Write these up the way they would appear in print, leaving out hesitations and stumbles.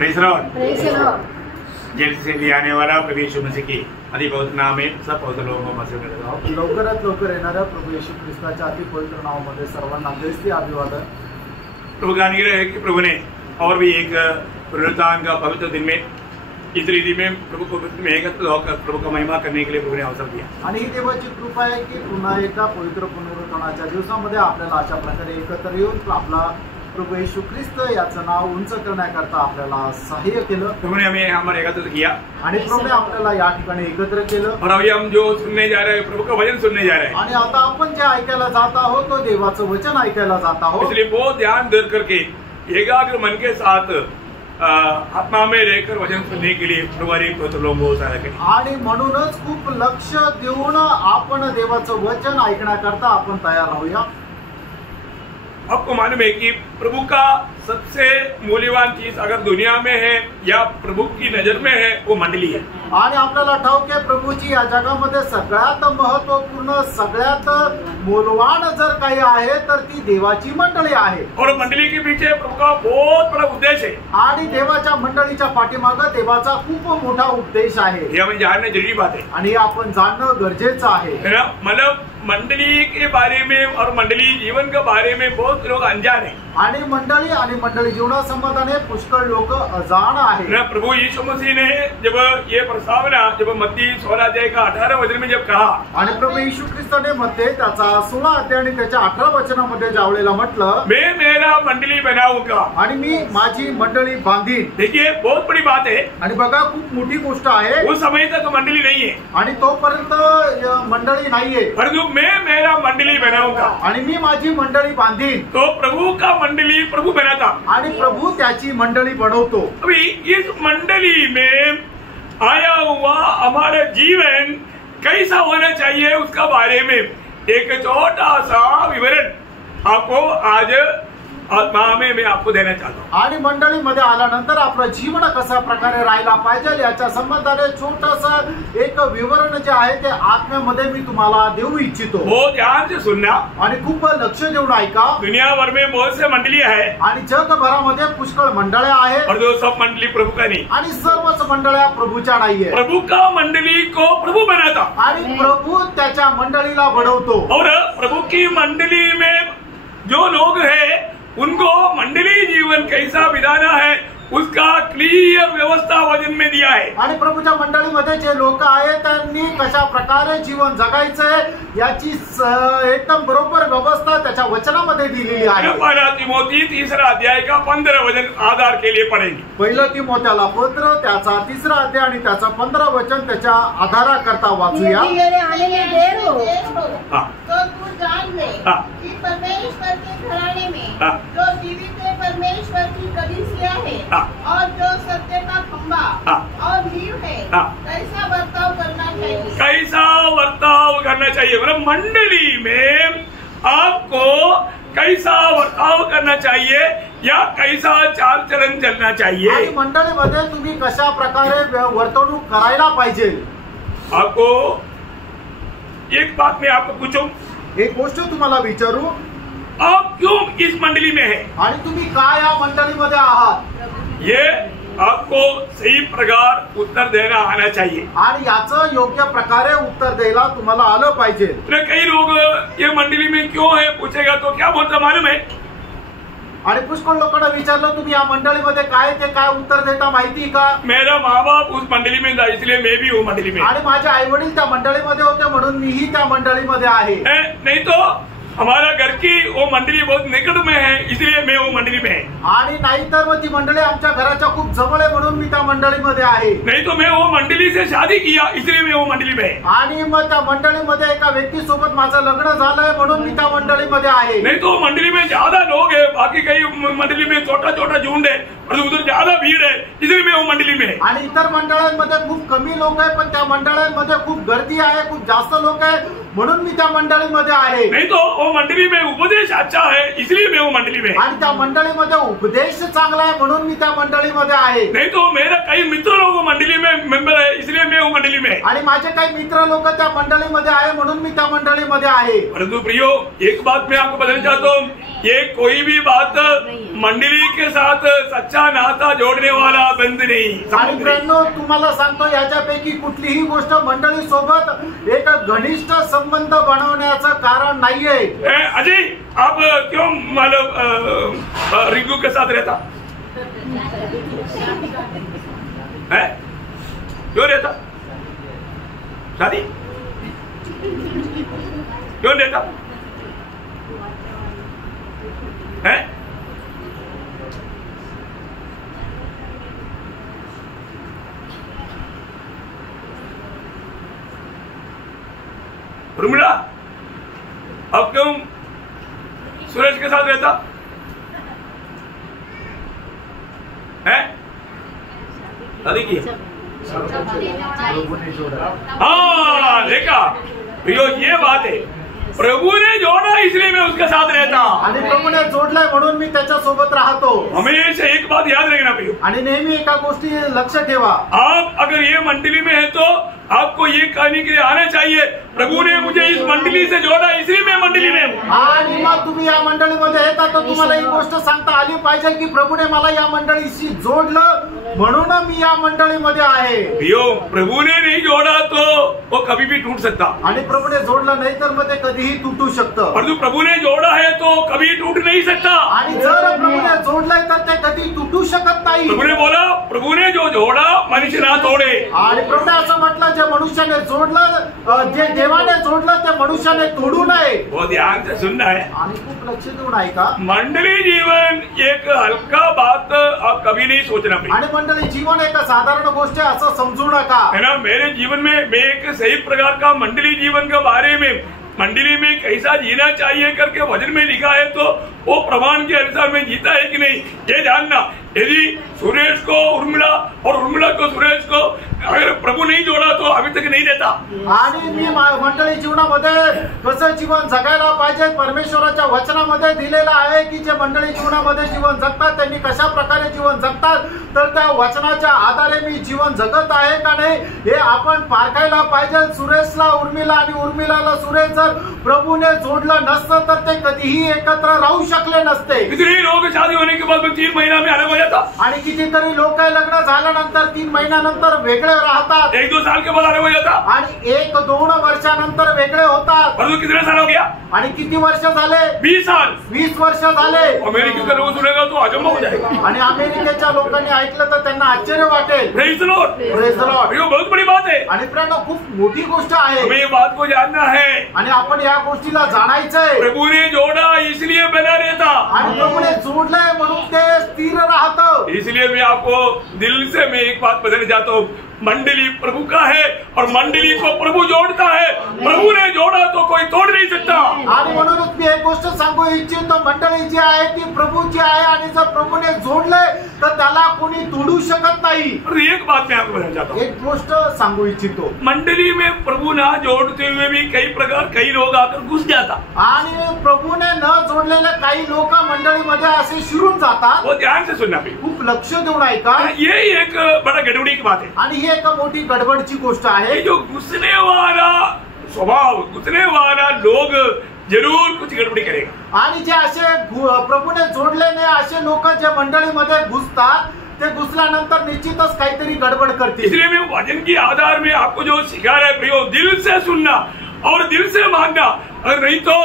Praise Lord. जल्द से जल्दी आने वाला प्रभु यीशु मसीह की अति पवित्र नाम में सब पवित्र लोगों को मसीह में लगाओ। लवकरात लवकर येणाऱ्या प्रभू येशू ख्रिस्ताच्या अति पवित्र नावामध्ये सर्वांना ख्रिस्ती अभिवादन। प्रभु का अनुग्रह है कि प्रभु ने और भी एक पुनरुत्थान का पवित्र दिन में इस रीति में प्रभु को में एकत्र होकर प्रभु का महिमा करने के लिए प्रभु ने अवसर दिया। आणि ही देवाची कृपा आहे की पुन्हा एका पवित्र पुनरुत्थानाच्या दिवसामध्ये आपल्याला अशा प्रकारे एकत्र येऊन आपला प्रभु येशू ख्रिस्त याचं नाव उंच करण्याकरता आपल्याला सहाय्य केलं। प्रभु ने हमें हमारे एकत्र किया आणि प्रभूने आपल्याला या ठिकाणी एकत्र केलं। और अभी हम जो सुनने जा रहे हैं प्रभु का वचन सुनने जा रहे हैं आणि आता आपण जे ऐकायला जात आहोत तो देवाचं वचन ऐकायला जात आहोत। इसलिए बहुत ध्यान दे करके एकाग्र मन के साथ आत्मा में रहकर वचन सुनने के लिए प्रभु लोगों को सहायता करें। आणि म्हणूनच खूप लक्ष देऊन आपण देवाचं वचन ऐकण्याकरता आपण तयार राहूया। आपको मालूम है कि प्रभु का सबसे मूल्यवान चीज अगर दुनिया में है या प्रभु की नजर में है वो मंडली है। आणि आपल्याला ठाऊक आहे प्रभूची या जगामध्ये सगळ्यात महत्त्वपूर्ण सगळ्यात मूल्यवान जर काही आहे तर ती देवाची मंडळी आहे। और मंडली के पीछे प्रभु का बहुत बड़ा उद्देश्य है आणि देवाच्या मंडळीच्या पाठीमागे देवाचा खूप मोठा उद्देश आहे। ये हमें जानना जरूरी बात है आणि आपण जाणणं गरजेचं आहे। मतलब मंडली के बारे में और मंडली जीवन के बारे में बहुत लोग अनजान है। आणि मंडळी जीवनासंबंधाने पुष्कळ लोक अजाण आहेत। प्रभु यीशु मसीह ने जब ये प्रस्तावना जब मत्ती 16 अध्याय का 18 वचन में जब कहा आणि प्रभु यीशु ख्रिस्ताने मध्ये त्याचा 16 अध्याय आणि त्याच्या 18 वचनामध्ये जावलेला म्हटलं मैं मेरा मंडली बनाऊंगा आणि मी माझी मंडळी बांधीन। देखिए बहुत बड़ी बात है आणि बघा खूप मोठी गोष्ट आहे। उस समय तक मंडली नहीं है आणि तोपर्यंत मंडळी नाहीये परंतु मैं मेरा मंडली बनाऊंगा आणि मी माझी मंडळी बांधीन। तो प्रभु का मंडली प्रभु बनाता आणि प्रभु त्याची मंडळी बनवतो। अभी इस मंडली में आया हुआ हमारा जीवन कैसा होना चाहिए उसका बारे में एक छोटा सा विवरण आपको आज आत्मा में मैं आपको देना चाहता हूँ। आणि मंडळीमध्ये आल्यानंतर आपलं जीवन कशा प्रकारे राहायला पाहिजे याच्या संबंधाने छोटासा एक विवरण जे आहे ते आत्म्यामध्ये मी तुम्हाला देऊ इच्छितो। बहुत ध्यान से सुनना आणि खूप लक्ष देऊन ऐका। दुनिया भर में बहुत से मंडली है आणि जगभरामध्ये पुष्कळ मंडळ्या आहेत और जो सब मंडली प्रभु का नहीं आणि सर्वच मंडळ्या प्रभूच्या नाहीये। प्रभु का मंडली को प्रभु बनाता आणि प्रभु त्याच्या मंडळीला बनवतो। और प्रभु की मंडली में जो लोग है उनको मंडली जीवन कैसा बिताना है उसका क्लियर व्यवस्था वचन में दिया है। आणि प्रभूच्या मंडळीमध्ये जे लोक आहेत त्यांनी कशा प्रकारे जीवन जगायचंय याची एकदम बरोबर व्यवस्था त्याच्या वचनामध्ये दिलेली आहे। पहला तिमोथी 3 अध्याय का 15 वचन आधार के लिए पढ़ेंगे। पहिलं तिमोथेला पत्र त्याचा 3 अध्याय आणि त्याचा 15 वचन त्याच्या आधाराकरता वाचूया। तो तू जान ले कि परमेश्वर के घराने में जो जीवित परमेश्वर की कलीसिया है और जो सत्य का खंभा और नींव है कैसा बर्ताव करना चाहिए। कैसा बर्ताव करना चाहिए मतलब मंडली में आपको कैसा बर्ताव करना चाहिए या कैसा चाल चलन चलना चाहिए। आणि मंडळीमध्ये तुम्ही कशा प्रकारे वर्तणूक करायला पाहिजे। आपको एक बात मैं आपको पूछूं, एक गोष्ट तुम्हाला विचारू, आप क्यों इस मंडली में है आणि तुम्ही काय या मंडळीमध्ये आहात ये आपको सही प्रकार उत्तर देना आना चाहिए। आणि याचं योग्य प्रकारे उत्तर द्यायला तुम्हाला आलं पाहिजे। कई लोग ये मंडली में क्यों है पूछेगा तो क्या बोलता मालूम है आणि पुष्कळ लोकांना विचारलं तुम्ही या मंडळीमध्ये काय ते काय उत्तर देता माहिती का। मेरा माँ बाप उस मंडली में था इसलिए मैं भी हूँ मंडली में। आणि माझे आई वडील त्या मंडळीमध्ये होते म्हणून मीही त्या मंडळीमध्ये आहे। नहीं तो हमारा घर की वो मंडली बहुत निकट में है इसलिए मैं वो मंडली में है। आणि नाहीतर मग ती मंडळी आमच्या घराच्या खूप जवळ आहे म्हणून मी त्या मंडळीमध्ये आहे। नहीं तो मैं वो मंडली से शादी किया इसलिए मैं वो मंडली में है। आणि मग त्या मंडळीमध्ये एका व्यक्ती सोबत माझं लग्न झालंय म्हणून मी त्या मंडळीमध्ये आहे। नहीं तो मंडली में ज्यादा लोग है बाकी कई मंडली में छोटा छोटा झुंड है और उधर ज्यादा भीड़ है इसलिए मैं वो मंडली में है। आणि इतर मंडळांमध्ये खूप कमी लोक आहे पण त्या मंडळांमध्ये खूप गर्दी आहे खूप जास्त लोक आहे म्हणून मी त्या मंडळीमध्ये आहे। नहीं तो वो मंडली में उपदेश अच्छा है इसलिए मैं वो मंडली में। आणि त्या मंडळीमध्ये उपदेश चांगला आहे म्हणून मी त्या मंडळीमध्ये आहे। नहीं तो मेरा कई मित्र लोग मंडली में मेंबर है इसलिए मैं वो मंडली में। आणि माझे काही मित्र लोक त्या मंडळीमध्ये आहे म्हणून मी त्या मंडळीमध्ये आहे। परंतु प्रियो एक बात मैं आपको बताना चाहता हूँ, ये कोई भी बात मंडली के साथ सच्चा नाता जोड़ने वाला संबंध नहीं, आणि मित्रांनो तुम्हाला सांगतो याच्यापैकी कुठलीही गोष्ट मंडळी सोबत एक घनिष्ठ संबंध बनवण्याचं कारण नाहीये. अजय आप क्यों मतलब रिंकू के साथ रहता है? क्यों रहता? शादी क्यों रहता है? उर्मिला अब क्यों सुरेश के साथ रहता है? शादी की? हाँ देखा भैया, ये बात है, प्रभु ने जोड़ा इसलिए मैं उसके साथ रहता. आणि प्रभूने जोडलाय म्हणून मी त्याच्या सोबत राहतो. हमेशा एक बात याद रखना भैया, आणि नेहमी एका गोष्टी लक्ष ठेवा. आप अगर ये मंडली में है तो आपको ये कहने के लिए आना चाहिए, प्रभु ने मुझे इस मंडली से जोड़ा इसलिए मैं मंडली में हूँ. आणि मग तुम्ही या मंडळीमध्ये येता तर तुम्हाला ही गोष्ट सांगता आली पाहिजे की प्रभूने मला या मंडळीशी जोडलं म्हणून मी या मंडळीमध्ये आहे. भैया प्रभु ने नहीं जोड़ा तो वो कभी भी टूट सकता. आणि प्रभूने जोडलं नाही तर मग ते कधीही तुटू शकतं. परंतु प्रभु ने जोड़ा है तो कभी टूट नहीं सकता. आणि जर प्रभूने जोडलंय तर ते कधी तुटू शकत नाही. प्रभु ने बोला, प्रभु ने जो जोड़ा मनुष्य ना तोड़े. आणि प्रभूने असं म्हटलं जे मनुष्याने जोडलं, जे देवाने जोडलं ते मनुष्याने तोडू नये. वो ध्यान से सुनना है आणि खूप लक्ष देऊन ऐका. मंडली जीवन एक हल्का बात आप कभी नहीं सोचना. आणि मंडळी जीवन एक साधारण गोष्ट आहे असं समजू नका. है ना, मेरे जीवन में मैं एक सही प्रकार का मंडली जीवन के बारे में, मंडली में कैसा जीना चाहिए करके वचन में लिखा है, तो वो प्रमाण के अनुसार में जीता है कि नहीं ये जानना. यदि सुरेश को उर्मिला और उर्मिला को सुरेश को अगर प्रभु नहीं जोड़ा तो अभी तक नहीं देता. आणि मी मंडळी जीवनामध्ये कसं जीवन जगायला पाहिजे परमेश्वराच्या वचनामध्ये दिलेलं आहे की जे मंडळी जीवनामध्ये जीवन जगतात त्यांनी कशा प्रकारे जीवन जगतात, तर त्या वचनाच्या आधारे मी जीवन जगत आहे का नाही हे आपण पारखायला पाहिजे. सुरेशला उर्मिला आणि उर्मिलाला सुरेश जर प्रभूने जोडलं नसतं तर ते कधीही एकत्र राहू शकले नसते. कितने लोग शादी होने के बाद 3 महीना में अलग हो जाता. आणि कितीतरी लोक लग्न झाल्यानंतर 3 महिन्यानंतर वेगळे राहतात. 1-2 साल के बाद अलग हो जाता. आणि 1-2 वर्षानंतर वेगळे होतात. परंतु कितने साल हो गया? आणि किती वर्ष झाले? 20 साल. 20 वर्ष झाले. अमेरिका का लोग सुनेगा तो अचंभा हो जाएगा. आणि अमेरिकेच्या लोकांनी ऐकलं तर त्यांना आश्चर्य वाटेल. Praise the Lord. Praise the Lord. ये बहुत बड़ी बात है. आणि प्रेरणा खूप मोठी गोष्ट आहे. हमें ये बात को जानना है आणि आपण या गोष्टीला जाणायचंय. प्रभु ने जोड़ा इसलिए बना रहता. आणि प्रभूने जोडलंय म्हणून ते स्थिर राहतं. इसलिए मैं आपको दिल से मैं एक बात बताना चाहता हूँ, मंडली प्रभु का है और मंडली को प्रभु जोड़ता है. प्रभु ने जोड़ा तो कोई तोड़ नहीं सकता. आणि म्हणूनच मी एक गोष्ट सांगू इच्छितो, मंडळी जी आहे ती प्रभूची आहे आणि जर प्रभूने जोडले तर त्याला कोणी तोडू शकत नाही. और एक बात मैं आपको बताना चाहता हूँ, एक गोष्ट सांगू इच्छितो, मंडली में प्रभु ना जोड़ते हुए भी कई लोग आकर घुस जाता. आणि प्रभूने न जोडलेले काही लोक मंडळीमध्ये असे शिरून जातात. वो ध्यान से सुनना भी, खूप लक्ष देऊन ऐका. ये एक बड़ा गड़बड़ी की बात है. आणि ही एक मोठी गडबडची गोष्ट आहे. ये जो घुसने वाला स्वभाव, घुसने वाला लोग जरूर कुछ गड़बड़ी करेगा. आणि जे असे प्रभूने जोडले नाही असे लोक जे मंडळीमध्ये घुसतात ते घुसल्यानंतर निश्चितच काहीतरी गडबड करतील. इसलिए मैं वचन के आधार में आपको जो सिखा रहा है प्रियो, दिल से सुनना और दिल से मानना, अगर नहीं तो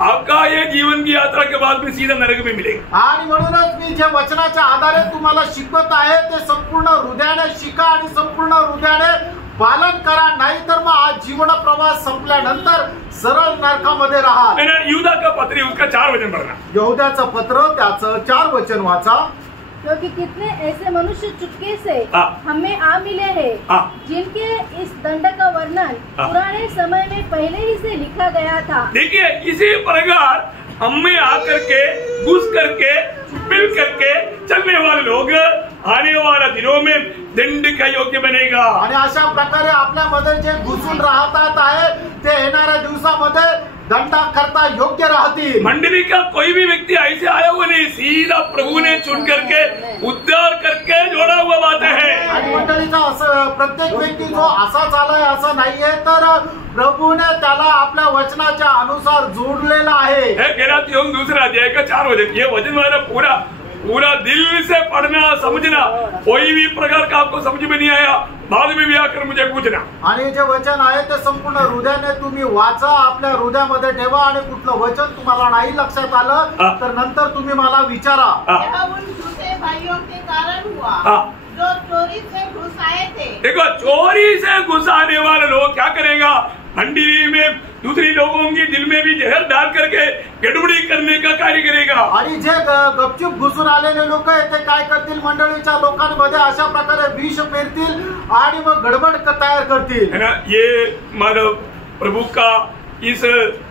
आपका ये जीवन की यात्रा के बाद में सीधा नरक में मिलेगा. आणि म्हणूनच मी जे वचनाच्या आधारे तुम्हाला शिकवत आहे ते संपूर्ण हृदयाने शिका आणि संपूर्ण हृदयाने पालन करा, नाही तर मग आज जीवन प्रवास संपल्यानंतर सरळ नरकामध्ये राहा. यहूदा का पत्र उसका 4 वचन पढ़ना. यहूदाचं पत्र त्याचं 4 वचन वाचा. क्योंकि कितने ऐसे मनुष्य चुपके से हमें आ मिले हैं जिनके इस दंड का वर्णन पुराने समय में पहले ही से लिखा गया था. देखिए इसी प्रकार हमें आकर के घुस करके मिल करके चलने वाले लोग आने वाला दिनों में दंड का योग्य बनेगा. आणि अशा प्रकारे आपल्यामध्ये जे घुसून राहतात आहे ते येणाऱ्या दिवसामध्ये दंडा करता योग्य राहतील. मंडली का कोई भी व्यक्ति ऐसे आया हुआ नहीं, सीधा प्रभु ने चुन करके उद्धार करके जोड़ा हुआ बात है. आणि मंडळीचा असं प्रत्येक व्यक्ती जो असाच आलाय असं नाहीये, तर प्रभूने त्याला आपल्या वचनाच्या अनुसार जोडलेला आहे. गलातियों दूसरा अध्याय का 4 वचन, ये वचन वाला पूरा पूरा दिल से पढ़ना समझना, कोई भी प्रकार का आपको समझ में नहीं आया बाद में भी आकर मुझे पूछना। आणि जे वचन आहे ते संपूर्ण हृदयाने तुम्ही वाचा, आपल्या हृदयामध्ये ठेवा आणि कुठलं वचन तुम्हाला नाही लक्षात आलं तर नंतर तुम्ही मला विचारा। यह उन झूठे भाइयों के कारण हुआ जो चोरी से घुस आए थे। देखो, चोरी से घुस आने वाले लोग क्या करेगा, मंडली में दूसरी लोगों की दिल में भी जहर डाल करके गड़बड़ी करने का कार्य करेगा। आणि जे गपचूप घुसून आलेले लोक आहेत ते काय करतील, मंडळीच्या लोकांमध्ये अशा प्रकारे विष पेरतील आणि मग गडबड तयार करतील, है ना। ये मानव प्रभु का इस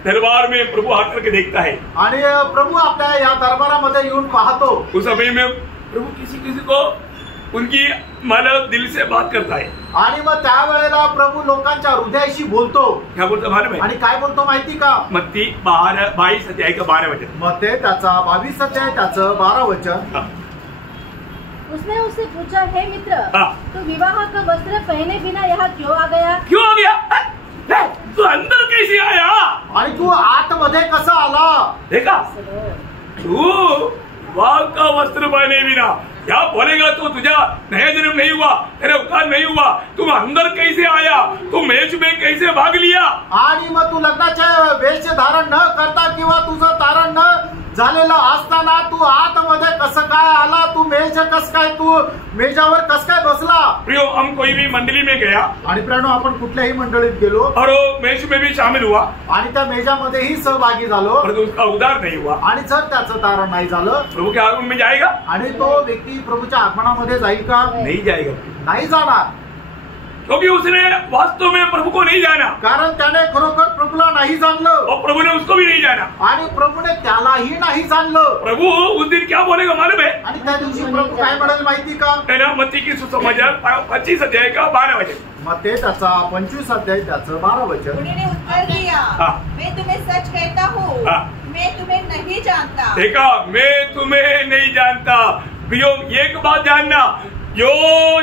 दरबार में प्रभु आकर के देखता है आणि प्रभु आपल्या या दरबारामध्ये येऊन पाहतो। उस समय में प्रभु किसी किसी को उनकी मानव दिल से बात करता है आणि मग त्यावेळेला प्रभु लोकांच्या हृदयाशी बोलतो। क्या बोलता मालूम है? आणि काय बोलतो माहिती का? मत्ती 22 अध्याय का 12 वचन। मत्ती त्याचा 22 अध्याय त्याचं 12 वचन। उसने उससे पूछा, हे मित्र, तू विवाह का वस्त्र पहने बिना यहाँ क्यों आ गया? क्यों आ गया? तू अंदर कैसे आया? आणि तू आतमध्ये कसा आला? देखा, तू विवाह का वस्त्र पहने बिना, क्या बोलेगा तो तुझा नया जन्म नहीं हुआ, तेरे उपकार नहीं हुआ, तुम अंदर कैसे आया, तुम मेज में कैसे भाग लिया? आणि मग तू लग्नाचे वेश धारण न करता किंवा तुझं तारण न झालेलं असताना तू आतमध्ये कसं काय आला? तू मेज कस काय, तू मेजावर कस काय बसला? प्रियो, हम कोई भी मंडली में गया आणि प्रियानो, आपण कुठल्याही मंडळीत गेलो और वो मेज में भी शामिल हुआ आणि त्या मेजामध्येही सहभागी झालो और उसका उद्धार नहीं हुआ, आणि जर त्याचं तारण नाही झालं, प्रभु के आगमन में जाएगा? आणि तो व्यक्ती प्रभूच्या आगमनामध्ये जाईल का? नहीं जाएगा, नाही जाणार, क्योंकि उसने वास्तव में प्रभु को नहीं जाना, कारण त्याने खरोखर प्रभूला नाही जाणलं और प्रभु ने उसको भी नहीं जाना। आणि प्रभूने त्यालाही नाही जाणलं। प्रभु उस दिन क्या बोलेगा मालूम है? आणि त्या दिवशी प्रभू काय म्हणाल माहिती का? मत्ती की सुसमाचार 25 अध्याय का 12 वचन। मत्ती त्याचा 25 अध्याय त्याचं 12 वचन। उन्होंने उत्तर दिया, मैं तुम्हें सच कहता हूँ, मैं तुम्हें नहीं जानता। देखा, मैं तुम्हें नहीं जानता। प्रियो, एक बात जानना, जो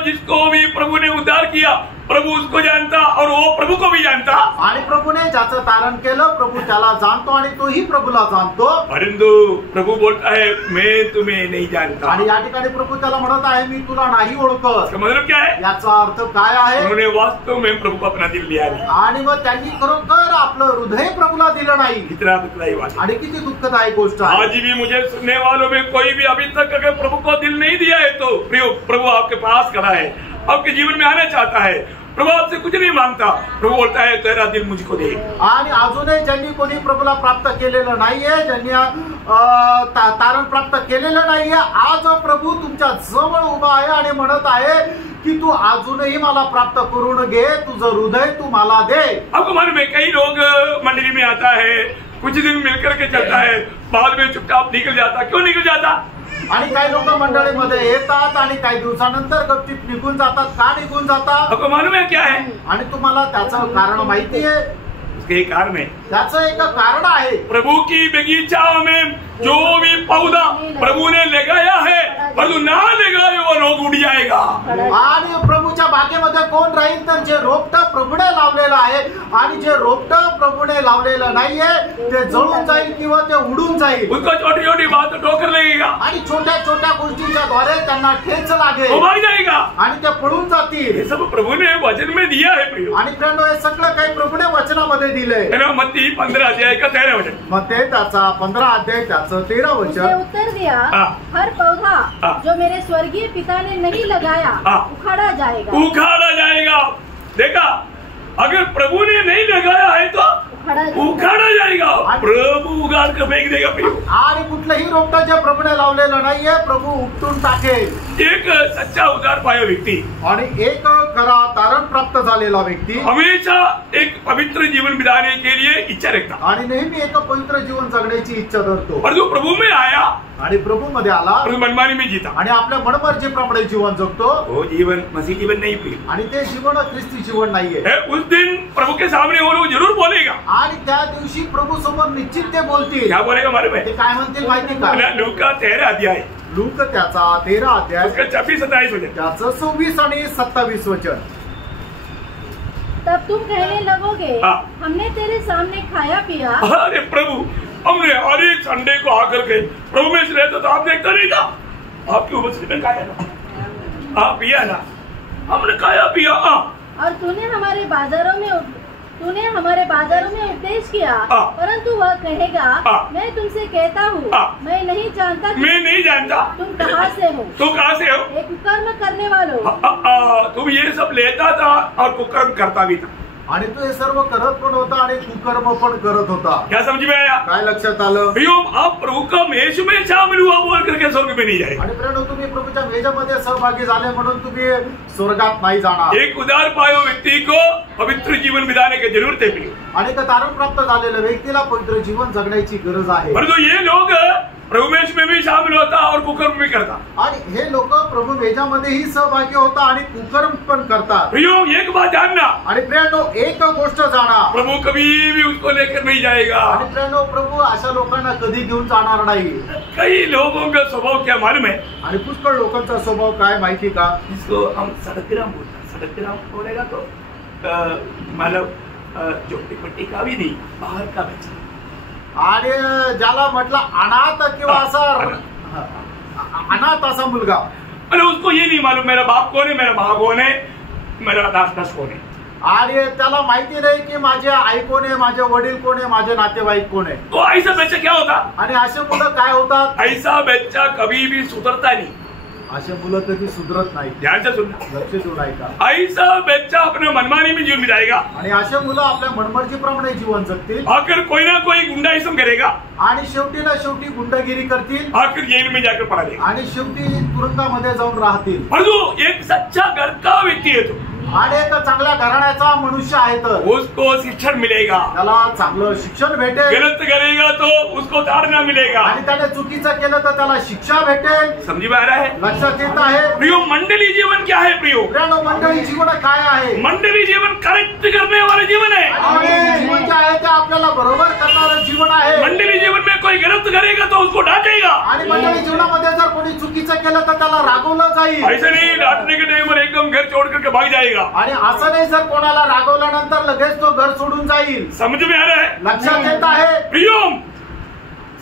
जिसको भी प्रभु ने उद्धार किया, प्रभु उसको जानता और वो प्रभु को भी जानता। आणि प्रभूने ज्याचं तारण केलं, प्रभू त्याला जाणतो आणि तोही प्रभूला जाणतो। परंतु प्रभु बोलता है, मैं तुम्हें नहीं जानता। आणि या ठिकाणी प्रभू त्याला म्हणत आहे, मी तुला नाही ओळखत। इसका मतलब क्या है? याचा अर्थ काय आहे? उन्होंने वास्तव में प्रभु को अपना दिल लिया नहीं। आणि मग त्यांनी खरोखर आपलं हृदय प्रभूला दिलं नाही। कितना दुखदायी बात है। आणि किती दुःखदायक गोष्ट आहे। आज भी मुझे सुनने वालों में कोई भी अभी तक अगर प्रभु को दिल नहीं दिया है तो प्रियो, प्रभु आपके पास खड़ा है, आपके जीवन में आना चाहता है, प्रभु आपसे कुछ नहीं मांगता, प्रभु बोलता है तेरा दिल मुझको दे। आणि अजूनही ज्यांनी कोणी प्रभूला प्राप्त केलेलं नाहीये, ज्यांनी तारण प्राप्त केलेलं नाहीये, आज प्रभू तुमच्या जवळ उभा आहे आणि म्हणत आहे की तू अजूनही मला प्राप्त करून घे, तुझं हृदय तू मला दे। आपको मालूम है, कई लोग मंडली में आता है, कुछ दिन मिलकर के चलता है, बाद में चुपचाप निकल जाता। क्यों निकल जाता? आणि काही लोक मंडळीमध्ये येतात आणि काही दिवसानंतर गपचूप निघून जातात। का निघून जातात? आपको मालूम है क्या है? आणि तुम्हाला त्याचं कारण माहिती आहे? उसके एक कारण है, त्याचं एक कारण आहे। प्रभु की बगीचा में जो भी पौधा प्रभु ने लगाया है, परंतु ना लगाए वो रोग उड़ जाएगा। आणि प्रभूच्या बागेमध्ये कोण राहील तर जे रोपटं प्रभूने लावलेलं आहे, आणि जे रोपटं प्रभूने लावलेलं नाहीये ते जळून जाईल किंवा ते उडून जाईल। उसको छोटी छोटी बात ठोकर लगेगा आणि छोट्या छोट्या गोष्टींच्या द्वारे त्यांना ठेच वो लागेल भाग जाएगा। आणि ते पळून जातील। ये सब प्रभु ने वचन में दिया है प्रियो। आणि फ्रेंड, हे सगळं काही प्रभूने वचनामध्ये दिलंय। है ना, मत्ती 15 अध्याय का 13 वचन। मत्ती त्याचा 15 अध्याय त्याचं 13 उसने वचन। उत्तर दिया, हर पौधा जो मेरे स्वर्गीय पिता ने नहीं लगाया उखाड़ा जाएगा। उखाड़ा जाएगा। देखा, अगर प्रभु ने नहीं लगाया है तो उखाड़ा जाएगा। प्रभु उगाड़ कर फेंक देगा प्रियो। आणि कुठलंही रोपटं जे प्रभूने लावलेलं नाहीये प्रभू उपटून टाकेल। एक सच्चा उद्धार पाया व्यक्ती आणि एक खरा तारण प्राप्त झालेला व्यक्ती हमेशा एक पवित्र जीवन बिताने के लिए इच्छा रखता आणि नेहमी एक पवित्र जीवन जगण्याची इच्छा धरतो। और जो प्रभु में आया, आणि प्रभू मध्ये आला प्रभु मनमानी में जीता, आणि आपल्या मनमर्जीप्रमाणे जीवन जगतो। वो जीवन मसीह जीवन नहीं प्रिय। आणि ते जीवन ख्रिस्ती जीवन नाहीये। उस दिन प्रभु के सामने वो लोग जरूर बोलेगा। आणि त्या दिवशी प्रभू समोर निश्चित ते बोलतील। क्या बोलेगा मालूम है? ते काय म्हणतील माहिती का? लूका 13 अध्याय, लूक त्याचा 13 अध्याय उसका 26-27 वचन। त्याचं 26 आणि 27 वचन। तब तुम कहने लगोगे, हमने तेरे सामने खाया पिया। अरे प्रभु, हमने हर एक संडे को आकर के प्रभु में रहता तो आप देखता नहीं था। आपकी उपस्थिति में खाया ना, आप पिया ना, हमने खाया पिया। और तूने हमारे बाजारों में उपदेश किया, परंतु वह कहेगा मैं तुमसे कहता हूँ मैं नहीं जानता तुम कहाँ से हो। तुम कहाँ से हो? एक कुकर्म करने वालों। तुम ये सब लेता था और कुकर्म करता भी था, आणि तो हे सर्व करत पण होता आणि कुकर्म पण करत होता। क्या समझ में आया? काय लक्षात आलं? भैया आप प्रभु का मेष में शामिल हुआ बोल करके स्वर्ग में नहीं जाए। आणि प्रेरणो तुम्ही प्रभूच्या मेजामध्ये सहभागी झाले म्हणून तुम्ही स्वर्गात नाही जाणार। एक उदार पायो व्यक्ति को पवित्र जीवन बिताने की जरूरत है। आणि का तारण प्राप्त झालेल्या व्यक्तीला पवित्र जीवन जगण्याची गरज आहे। परंतु ये लोग प्रभु मेष में भी शामिल होता और कुकर्म भी करता। आणि हे लोक प्रभु मेजामध्येही सहभागी होता आणि कुकर्म पण करतात। भैया एक बात जानना, आणि प्रेरणो एक गोष्ट जाणा, प्रभु कभी भी उसको लेकर नहीं जाएगा। आणि प्रेरणो प्रभु अशा लोकांना कधी घेऊन जाणार नाही। कई लोगों का स्वभाव क्या मालूम है? आणि पुष्कळ लोकांचा स्वभाव काय माहिती का? इसको हम सड़कग्राम बोलते हैं। सड़कग्राम बोलेगा तो मतलब झोपड़ी पट्टी का भी नहीं, बाहर का बच्चा। आणि ज्याला म्हटलं अनाथ किंवा असा अनाथ असा मुलगा, अरे उसको ये नहीं मालूम मेरा बाप कौन है, मेरा भाव कौन है, मेरा दास कौन है। आणि त्याला माहिती नाही की माझे आई कोण आहे, माझे वडील कोण आहे, माझे नातेवाईक कोण आहे। तो ऐसा बच्चा क्या होता? आणि असे मुलं काय होतात? ऐसा बच्चा कभी भी सुधरता नहीं। असे मुलं कधी सुधरत नाही। ध्यान से सुनना, लक्ष देऊन ऐका। ऐसा बच्चा अपने मनमानी में जीवन बिताएगा आणि असे मुलं आपल्या मनमर्जीप्रमाणे जीवन जगतील, आखिर कोई ना कोई गुंडाइज्म करेगा आणि शेवटी ना शेवटी गुंडगिरी करतील, आखिर जेल में जाकर पड़ा देगा आणि शेवटी तुरुंगामध्ये जाऊन राहतील। परंतु एक सच्चा घर का व्यक्ति है तो आणि एक चांगल्या घराण्याचा मनुष्य आहे तर उसको शिक्षण मिलेगा, त्याला चांगलं शिक्षण भेटेल, गलत करेगा तो उसको ताड़ना मिलेगा। आणि त्याने चुकीचं केलं तर त्याला शिक्षा भेटेल। समझ में आ रहा है? लक्षात येत आहे? प्रियो मंडली जीवन क्या है? प्रियो प्रियानो मंडळी जीवन काय आहे? मंडली जीवन करेक्ट करने वाला जीवन है। मंडळी जीवन जे आहे ते आपल्याला बरोबर करणारं जीवन आहे। मंडली जीवन में कोई गलत करेगा तो उसको डांटेगा। आणि मंडळी जीवनामध्ये जर कोणी चुकीचं केलं तर त्याला रागवलं जाईल। ऐसे नहीं डांटने के टाइम पर एकदम घर छोड़ करके भाग जाएगा। आणि असं नाही जर कोणाला रागवल्यानंतर लगेच तो घर सोडून जाईल। समझ में आ रहा है? लक्षात येत आहे? प्रियो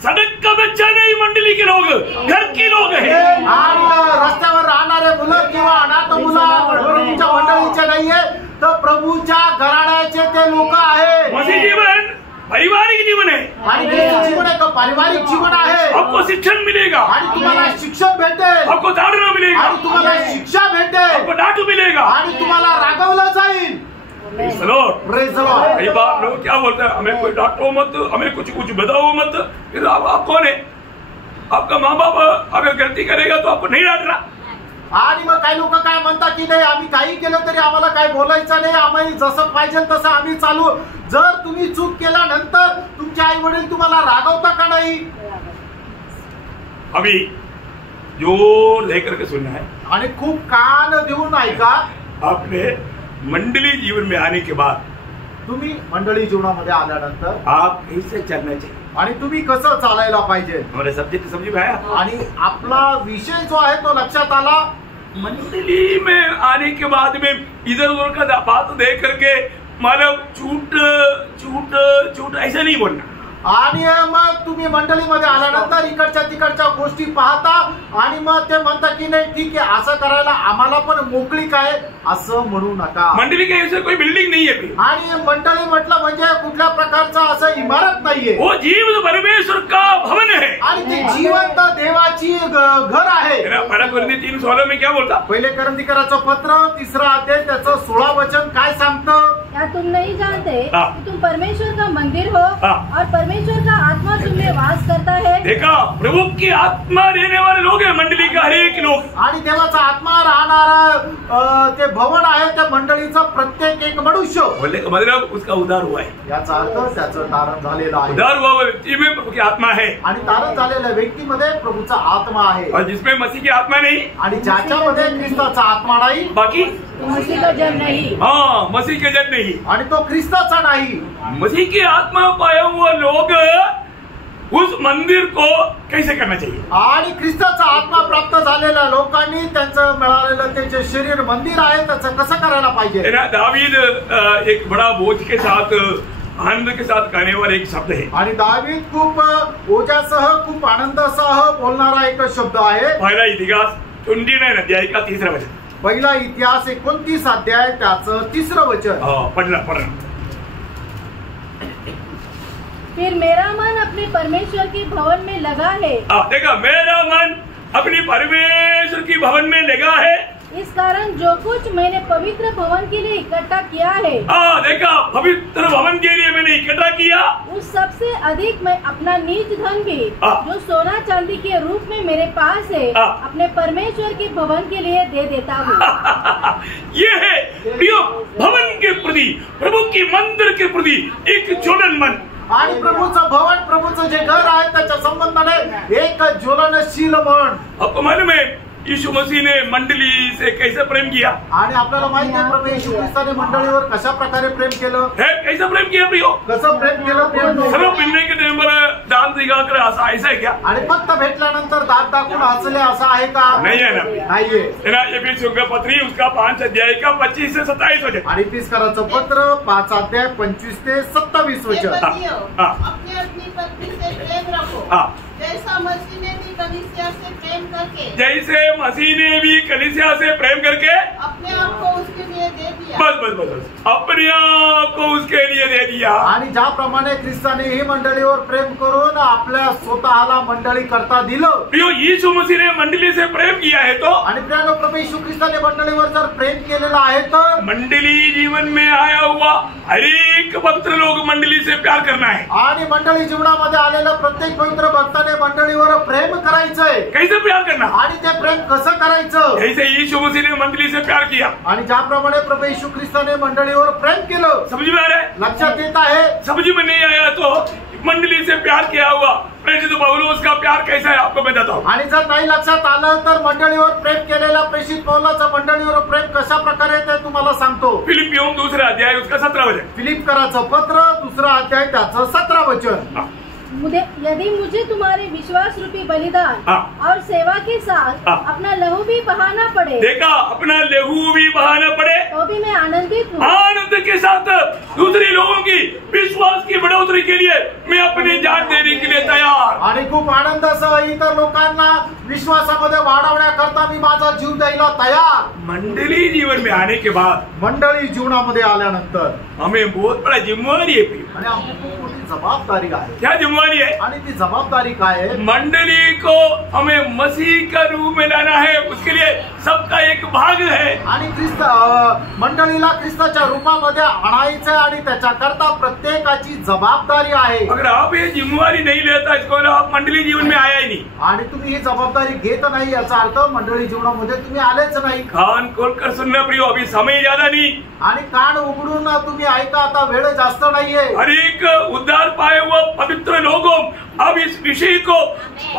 सड़क का बच्चा नहीं, मंडली के लोग, घर के लोग हैं। आणि रस्त्यावर राहणारे मुलं किंवा अनाथ मुलं प्रभूच्या मंडळीचे नाहीये, तर प्रभूच्या घराण्याचे ते लोक आहे। मसीह जीवन पारिवारिक जीवन है। आणि ख्रिस्ती जीवन एक पारिवारिक जीवन आहे। आपको शिक्षण मिलेगा, आणि तुम्हाला शिक्षण भेटेल, आपको ताड़ना मिलेगा, आणि तुम्हाला शिक्षा भेटेल, आपको डांट मिलेगा, आणि तुम्हाला रागवलं जाईल। Praise the Lord. Praise the Lord. कई बार लोग क्या बोलते हैं, हमें कोई डांटो मत, हमें कुछ बताओ मत। फिर आप कौन है? आपका माँ बाप अगर गलती करेगा तो आपको नहीं डांटना। आणि मग काही लोक काय म्हणतात की नाही आम्ही काही केलं तरी आम्हाला काय बोलायचं नाही, आम्ही जसं पाहिजे तसं आम्ही चालू। जर तुम्ही चूक केल्यानंतर तुमचे आई वडील तुम्हाला रागवता का नाही? अभी जोर लेकर के सुनना है। आणि खूप कान देऊन ऐका। आपने मंडली जीवन में आने के बाद तुम्ही मंडळी जीवनामध्ये आल्यानंतर आप कैसे चलना चाहिए, आणि तुम्ही कसं चालायला पाहिजे, हमारे सब्जेक्ट समझ में आया? आणि आपला विषय जो आहे तो लक्षात आला। मंडली में आने के बाद में इधर उधर का बात देख करके मतलब झूठ झूठ झूठ ऐसा नहीं बोलना। आणि मग तुम्ही मंडळीमध्ये आल्यानंतर इकडच्या तिकडच्या गोष्टी पाहता आणि मग ते म्हणतात की नाही ठीक आहे असं करायला आम्हाला पण मोकळीक आहे, असं म्हणू नका। मंडली के ऐसे कोई बिल्डिंग नहीं है। आणि मंडळी म्हटलं म्हणजे कुठल्या प्रकारचा असं इमारत नाहीये, वो जीवित परमेश्वर का भवन है। आणि ती जिवंत देवाची घर आहे। पहला कोरिन्थी 3:16 में क्या बोलता? पहिले करंथीकराचं पत्र 3रा अध्याय त्याचं 16 वचन काय सांगतं? क्या तुम नहीं जानते कि तुम परमेश्वर का मंदिर हो और परमेश्वर का आत्मा तुम में वास करता है? देखा, प्रभु की आत्मा रहने वाले लोग हैं मंडली का हर एक लोग। आणि देवाचा आत्मा राहणारा ते भवन आहे त्या मंडळीचा प्रत्येक एक मनुष्य। बोलने का मतलब उसका उद्धार हुआ है। याचा अर्थ त्याचं तारण झालेलं आहे। उद्धार हुआ व्यक्ति में प्रभु की आत्मा है, आणि तारण झालेल्या व्यक्तीमध्ये प्रभूचा आत्मा आहे। और जिसमें मसीह की आत्मा नहीं, आणि ज्याच्यामध्ये ख्रिस्ताचा आत्मा नाही, बाकी मसीह का जन नहीं। हाँ, मसीह के जन नहीं, आणि तो ख्रिस्ताचा नाही। मसीह की आत्मा पाया हुआ लोग उस मंदिर को कैसे करना चाहिए? आणि ख्रिस्ताचा आत्मा प्राप्त झालेल्या लोकांनी त्यांचं मिळालेलं ते जे शरीर मंदिर आहे त्याचं कसं करायला पाहिजे? दावीद एक बड़ा बोझ के साथ आनंद के साथ कहने वाला एक शब्द है। आणि दावीद खूप ओजासह खूप आनंदासह बोलणारा एक शब्द आहे। पहला इतिहास 29 अध्याय का 3रा वचन। पहिला इतिहास 29 अध्याय त्याचं 3रं वचन। पढ़ना। फिर मेरा मन अपने परमेश्वर के भवन में लगा है। देखा, मेरा मन अपनी परमेश्वर की भवन में लगा है। इस कारण जो कुछ मैंने पवित्र भवन के लिए इकट्ठा किया है, देखा, पवित्र भवन के लिए मैंने इकट्ठा किया, उस सबसे अधिक मैं अपना नीच धन भी जो सोना चांदी के रूप में मेरे पास है अपने परमेश्वर के भवन के लिए दे देता हूँ। ये है प्रियो, भवन के प्रति, प्रभु की मंदिर के प्रति एक ज्वलन मन। आणि प्रभूचं भवन, प्रभूचं जे घर आहे त्याच्या संबंधाने एक ज्वलनशील मन। आपको मालूम है यीशु मसीह ने मंडली से कैसे प्रेम किया? आणि आपल्याला माहिती आहे प्रभू येशू ख्रिस्ताने मंडळीवर कशा प्रकारे प्रेम केलं है। कैसा प्रेम किया प्रियो? कसं प्रेम केलं? सर्व मिलने के टाइम पर दांत दिखाकर हंसा, ऐसा है क्या? आणि फक्त भेटल्यानंतर दात दाखवून हसले असं आहे का? नहीं है ना। नाहीये ना। एफिसियों का पत्री उसका 5 अध्याय का 25 से 27 वचन। आणि इफिसियोंचं पत्र 5 अध्याय 25 ते 27 वचन। अपनी अपनी पत्नी से प्रेम रखो, जैसा मसीह ने भी कलीसिया से प्रेम करके, जैसे मसीह ने भी कलीसिया से प्रेम करके अपने आप को उसके लिए दे दिया। बस अपने आप को उसके लिए दे दिया। आणि ज्याप्रमाणे ख्रिस्ताने ही मंडळीवर प्रेम करून आपल्या स्वतःला मंडळी करता दिलं। प्रियो, यीशु मसीह ने मंडली से प्रेम किया है तो, आणि प्रियानो प्रभू येशू ख्रिस्ताने मंडळीवर जर प्रेम केलेलं आहे तर मंडली जीवन में आया हुआ हर एक पवित्र लोग मंडली से प्यार करना है। आणि मंडळी जीवनामध्ये आलेल्या प्रत्येक पवित्र भक्ताने मंडळीवर प्रेम करायचंय। कैसे प्यार करना? आणि ते प्रेम कसं करायचं? जैसे यीशु मसीह ने मंडली से प्यार किया, आणि ज्याप्रमाणे प्रभू येशू ख्रिस्ताने मंडळीवर प्रेम केलं। समझ में आ रहा है? लक्षात येत आहे? समझ में नहीं आया तो मंडली से प्यार किया हुआ प्रेषित पौलुस का प्यार कैसा है आपको मैं बताता हूँ। आणि जर नाही लक्षात आलं तर मंडळीवर प्रेम केलेला प्रेषित पौलाचं मंडळीवर प्रेम कशा प्रकारे ते तुम्हाला सांगतो। फिलिपियों 2 अध्याय उसका 17 वचन। फिलिपकराचं पत्र 2 अध्याय त्याचं 17 वचन। यदि मुझे तुम्हारे विश्वास रूपी बलिदान और सेवा के साथ अपना लहू भी बहाना पड़े, देखा, अपना लहू भी बहाना पड़े तो भी मैं आनंदित हूँ। आनंद के साथ दूसरे लोगों की विश्वास की बढ़ोतरी के लिए मैं अपनी जान देने के लिए तैयार। आणि खूप आनंदासह इतर लोकांना विश्वासामध्ये वाढवण्याकरता मी माझा जीव द्यायला तयार। मंडली जीवन में आने के बाद, मंडळी जीवनामध्ये आल्यानंतर हमें बहुत बड़ा जिम्मेवारी है। आणि आपली खूप मोठी जबाबदारी आहे। क्या जिम्मेवारी है? आणि ती जबाबदारी काय आहे? मंडली को हमें मसीह का रूप में लाना है, उसके लिए सबका एक भाग है। आणि मंडळीला ख्रिस्ताच्या रूपामध्ये आणायचं आणि त्याच्याकरता प्रत्येकाची जबाबदारी आहे। अगर आप ये जिम्मेवारी नहीं लेता, इसको आप मंडली जीवन में आया ही नहीं। आणि तुम्ही ही जबाबदारी घेत नाही याचा अर्थ मंडळी जीवनामध्ये तुम्ही आलेच नाही। कान खोलकर सुनना प्रियो, अभी समय ज्यादा नहीं। आणि कान उघडून तुम्ही ऐका, आता वेळ जास्त नाहीये। हर एक उद्धार पाए हुए पवित्र लोगों अब इस विषय को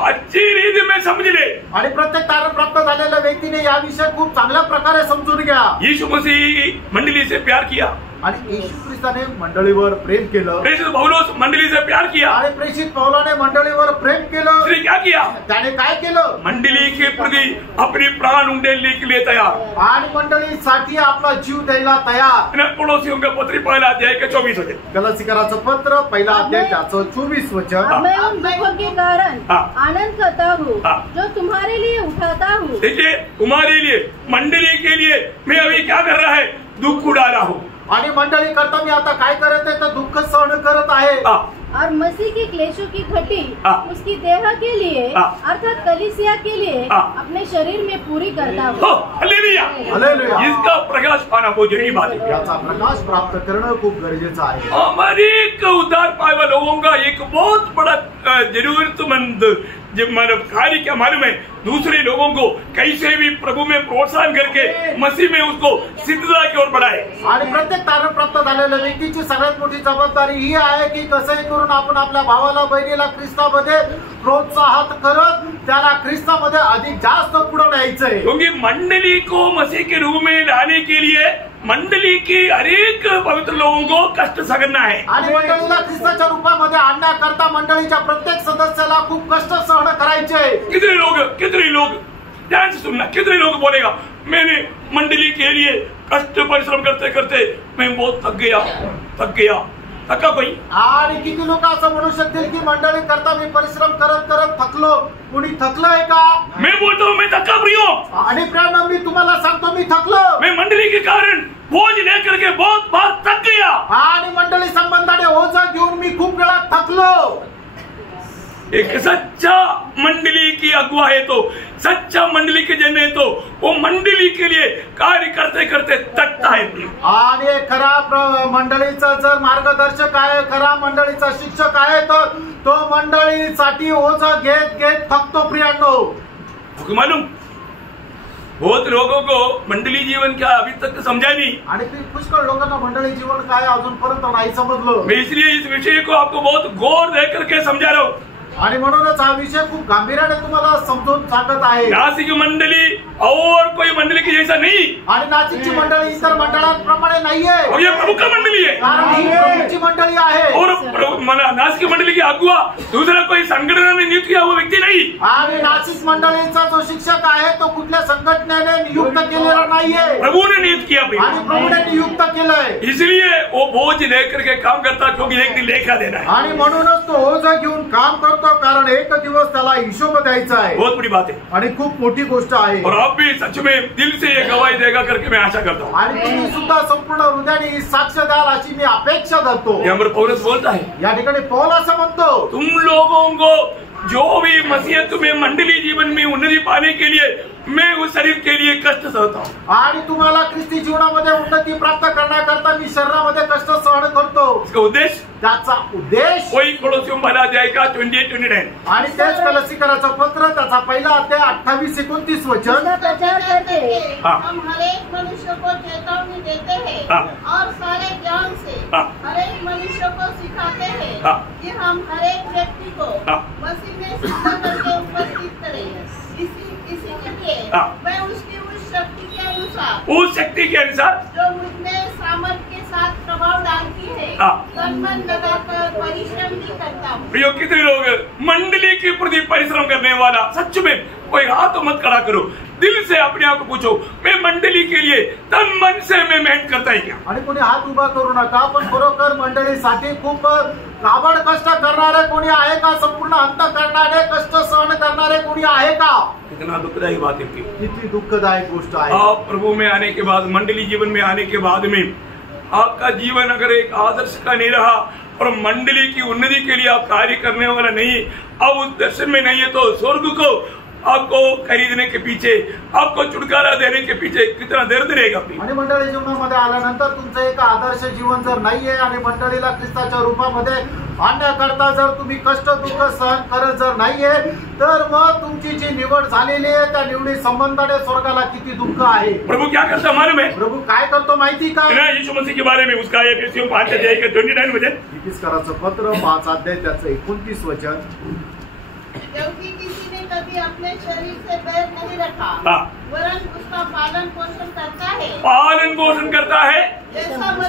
अच्छी रीति में समझ ले। आणि प्रत्येक तारण प्राप्त झालेल्या व्यक्तीने या विषय खूप चांगल्या प्रकारे समजून घ्या। यीशु मसीह मंडली से प्यार किया, आणि येशू ख्रिस्ताने मंडळीवर प्रेम केलं। प्रेषित पौलुस मंडली से प्यार किया, आणि प्रेषित पौलाने मंडळीवर प्रेम केलं। उसने क्या किया? त्याने काय केलं? मंडली के प्रति अपने प्राण उंडेलने के लिए तैयार। आणि मंडळीसाठी आपला जीव द्यायला तयार। पड़ोसियों का पत्र 1 अध्याय के 24 वचन। गलातिकराचं पत्र 1 अध्याय त्याचं 24 वचन। मैं उन दुखों के कारण आनंद करता हूँ जो तुम्हारे लिए उठाता हूँ। देखिए, तुम्हारे लिए, मंडली के लिए मैं अभी क्या कर रहा है? दुख उड़ा रहा हूँ। आणि मंडळी करता मी आता काय करत आहे तर दुःख सहन करत आहे। और मसीह की क्लेशों की घटी उसकी देह के लिए अर्थात कलीसिया के लिए अपने शरीर में पूरी करता हूँ। Hallelujah, hallelujah. इसका प्रकाश पाना बहुत जरूरी बात है। याचा प्रकाश प्राप्त करणं खूप गरजेचं आहे। हमारे उद्धार पाए हुए लोगों का एक बहुत बड़ा जरूरतमंद कार्य क्या मालूम है? दूसरे लोगों को कैसे भी प्रभु में प्रोत्साहन करके मसीह में उसको सिद्धता की ओर बढ़ाए। आणि प्रत्येक तारण प्राप्त झालेल्या व्यक्तीची सगळ्यात मोठी जबाबदारी ही आहे की कसंही करून आपण आपल्या भावाला बहिणीला ख्रिस्तामध्ये प्रोत्साहित करत त्याला ख्रिस्तामध्ये अधिक जास्त पुढे न्यायचंय। क्योंकि मंडली को मसीह के रूप में लाने के लिए मंडली के हरेक पवित्र लोगों को कष्ट सहना है। आणि मंडळीला ख्रिस्ताच्या रूपामध्ये आणण्याकरता मंडळीच्या प्रत्येक सदस्याला खूप कष्ट सहन करायचे। कितने लोग ध्यान से सुनना, कितने लोग बोलेगा मैंने मंडली के लिए कष्ट परिश्रम करते करते मैं बहुत थक गया। थका कोई? आणि किती लोक असं म्हणू शकतील की मंडळी करता मी परिश्रम करत करत थकलो. कुणी थकलंय का? मैं बोलता हूँ मैं थका भी हूँ. आणि प्रेरणा मी तुम्हाला सांगतो मी थकलो. मैं मंडली के कारण बोझ लेकर के बहुत बार थक गया. आणि मंडळी संबंधाने ओझं घेऊन मी खूप वेळा थकलो. एक सच्चा मंडली की अगुआ है तो, सच्चा मंडली के जन है तो वो मंडली के लिए कार्य करते करते थकता है. आणि खरा मंडळीचा जर मार्गदर्शक आहे, खरा मंडळीचा शिक्षक आहे तर तो मंडळीसाठी ओझं घेत घेत थकतो. प्रियांनो, आपको मालूम बहुत लोगों को मंडली जीवन क्या अभी तक समझा नहीं. आणि पुष्कळ लोकांना मंडळी जीवन काय अजूनपर्यंत नाही समजलं. मैं इसलिए इस विषय को आपको बहुत गौर दे करके समझा रहा हूँ. आणि म्हणूनच हा विषय खूप गांभीर्याने तुम्हाला समजून सांगत आहे. नासिक मंडली और कोई मंडली की जैसा नहीं. आणि नाशिकची मंडळी इतर मंडळांप्रमाणे नाहीये. और ये प्रमुख मंडली है. कारण ही प्रमुखची मंडळी आहे. और नासिक मंडली की अगुआ दूसरा कोई संगठन ने नियुक्त किया हुआ व्यक्ती नहीं. आणि नाशिक मंडळीचा जो शिक्षक आहे तो कुठल्या संघटनेने नियुक्त केलेला नाहीये. प्रभु ने नियुक्त किया भाई. आणि प्रभूने नियुक्त केलंय. इसलिए वो बोझ लेकर के काम करता क्योंकि एक दिन लेखा देना है. आणि म्हणूनच तो ओझं घेऊन काम करतो कारण एक दिवस त्याला हिशोब द्यायचा आहे. बहुत बड़ी बात है आणि खूप मोठी गोष्ट आहे. और आप भी सच में दिल से ये गवाही देगा करके मैं आशा करता हूँ. आणि तुम्ही सुद्धा संपूर्ण हृदयाने साक्ष द्याल अशी मी अपेक्षा करतो. ये हमारे पौलुस बोलता है, या ठिकाणी पौल असं म्हणतो, तुम लोगों को जो भी मसीहत में मंडली जीवन में उन्नति पाने के लिए मैं उस शरीर के लिए कष्ट सहता हूँ. आणि तुम्हाला ख्रिस्ती जीवनामध्ये उन्नती प्राप्त करण्याकरता मी शरीरामध्ये कष्ट सहन करतो. इसका उद्देश्य त्याचा उद्देश वही कोलोसियों वाला अध्याय का 28-29. आणि तेच कलसीकराचं पत्र त्याचा पहिला अध्याय 28-29 वचन. उसका प्रचार करके हम हर एक मनुष्य को चेतावनी देते हैं और सारे ज्ञान से हर एक मनुष्य को सिखाते हैं कि हम हर एक व्यक्ति को मसीह में सिद्ध करके उपस्थित करें. इसी के लिए मैं उसकी उस शक्ति के अनुसार, उस शक्ति के अनुसार जो मुझमें सामर्थ्य के साथ प्रभाव डालती है, तन मन लगाकर परिश्रम भी करता हूँ. प्रियो, कितने लोग मंडली के प्रति परिश्रम करने वाला, सच में कोई हाथ मत खड़ा करो, दिल से अपने आप को पूछो, मैं मंडली के लिए तन मन से मैं मेहनत करता है क्या. आणि कोणी हात उभा करू नका, पण खरोखर मंडळीसाठी खूप काबड कष्ट करणारे कोणी आहे का? संपूर्ण अंत करणारे, कष्ट सहन करणारे कोणी आहे का? कितना दुखदायी बात है. किती दुःखदायक गोष्ट आहे. आप प्रभु में आने के बाद, मंडली जीवन में आने के बाद में आपका जीवन अगर एक आदर्श का नहीं रहा और मंडली की उन्नति के लिए आप कार्य करने वाला नहीं, अब उस दर्शन में नहीं है, तो स्वर्ग को आपको खरीदने के पीछे, आपको छुटकारा देने के पीछे कितना दर्द रहेगा. आणि मंडळी जीवनामध्ये आल्यानंतर तुमचं एक आदर्श जीवन जर नाहीये आणि मंडळीला ख्रिस्ताच्या रूपामध्ये आणण्याकरता जर तुम्ही कष्ट दुःख सहन करत जर नाहीये, तर मग तुमची जी निवड झालेली आहे त्या निवडी संबंधाने स्वर्गाला किती दुःख आहे. प्रभु क्या करता मालूम है? प्रभु काय करतो माहिती का? यीशु मसीह के बारे में उसका एफिसियों 5 अध्याय के 29 वचन. इफिसकराचं पत्र 5 अध्याय त्याचं 29 वचन. क्योंकि किसी ने कभी अपने शरीर से बैर नहीं रखा, वरन उसका पालन पोषण करता है. पालन पोषण करता है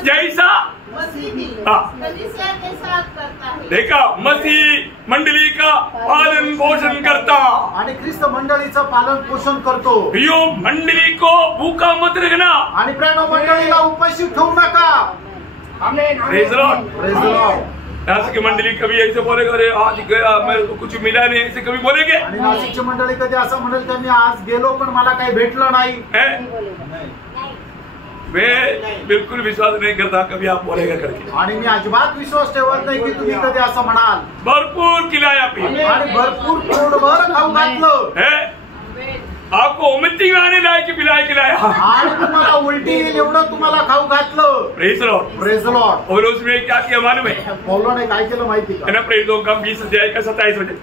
जैसा मसीह भी कलीसिया के साथ करता है. देखा, मसीह मंडली का पालन पोषण करता आणि ख्रिस्त मंडळीचं पालन पोषण करतो. यो मंडली को भूखा मत रखना. आणि प्रेरणा मंडळीला उपाशी ठेवू नका. Praise the Lord. Praise the Lord. Nashik की मंडली कभी ऐसे बोलेगा, अरे आज गया मेरे को कुछ मिला नहीं, ऐसे कभी बोलेंगे? आणि नाशिकची मंडळी कधी असं म्हणेल की मी आज गेलो पण मला काही भेटलं नाही. मैं बिल्कुल विश्वास नहीं करता कभी आप बोलेगा करके. आणि मी अजिबात विश्वास ठेवत नाही की तुम्ही कधी असं म्हणाल. भरपूर खिलाया आपने आणि भरपूर पोटभर खाऊ घातलं. आपको उमटी आने लायक पिलाया खिलाया. आणि तुम्हाला उलटी येईल एवढं तुम्हाला खाऊ घातलं. Praise the Lord. Praise the Lord. और उसमें क्या किया मालूम है? पौलोने काय केलं माहिती का? है ना, प्रेरितों का 20 अध्याय का 27 वचन.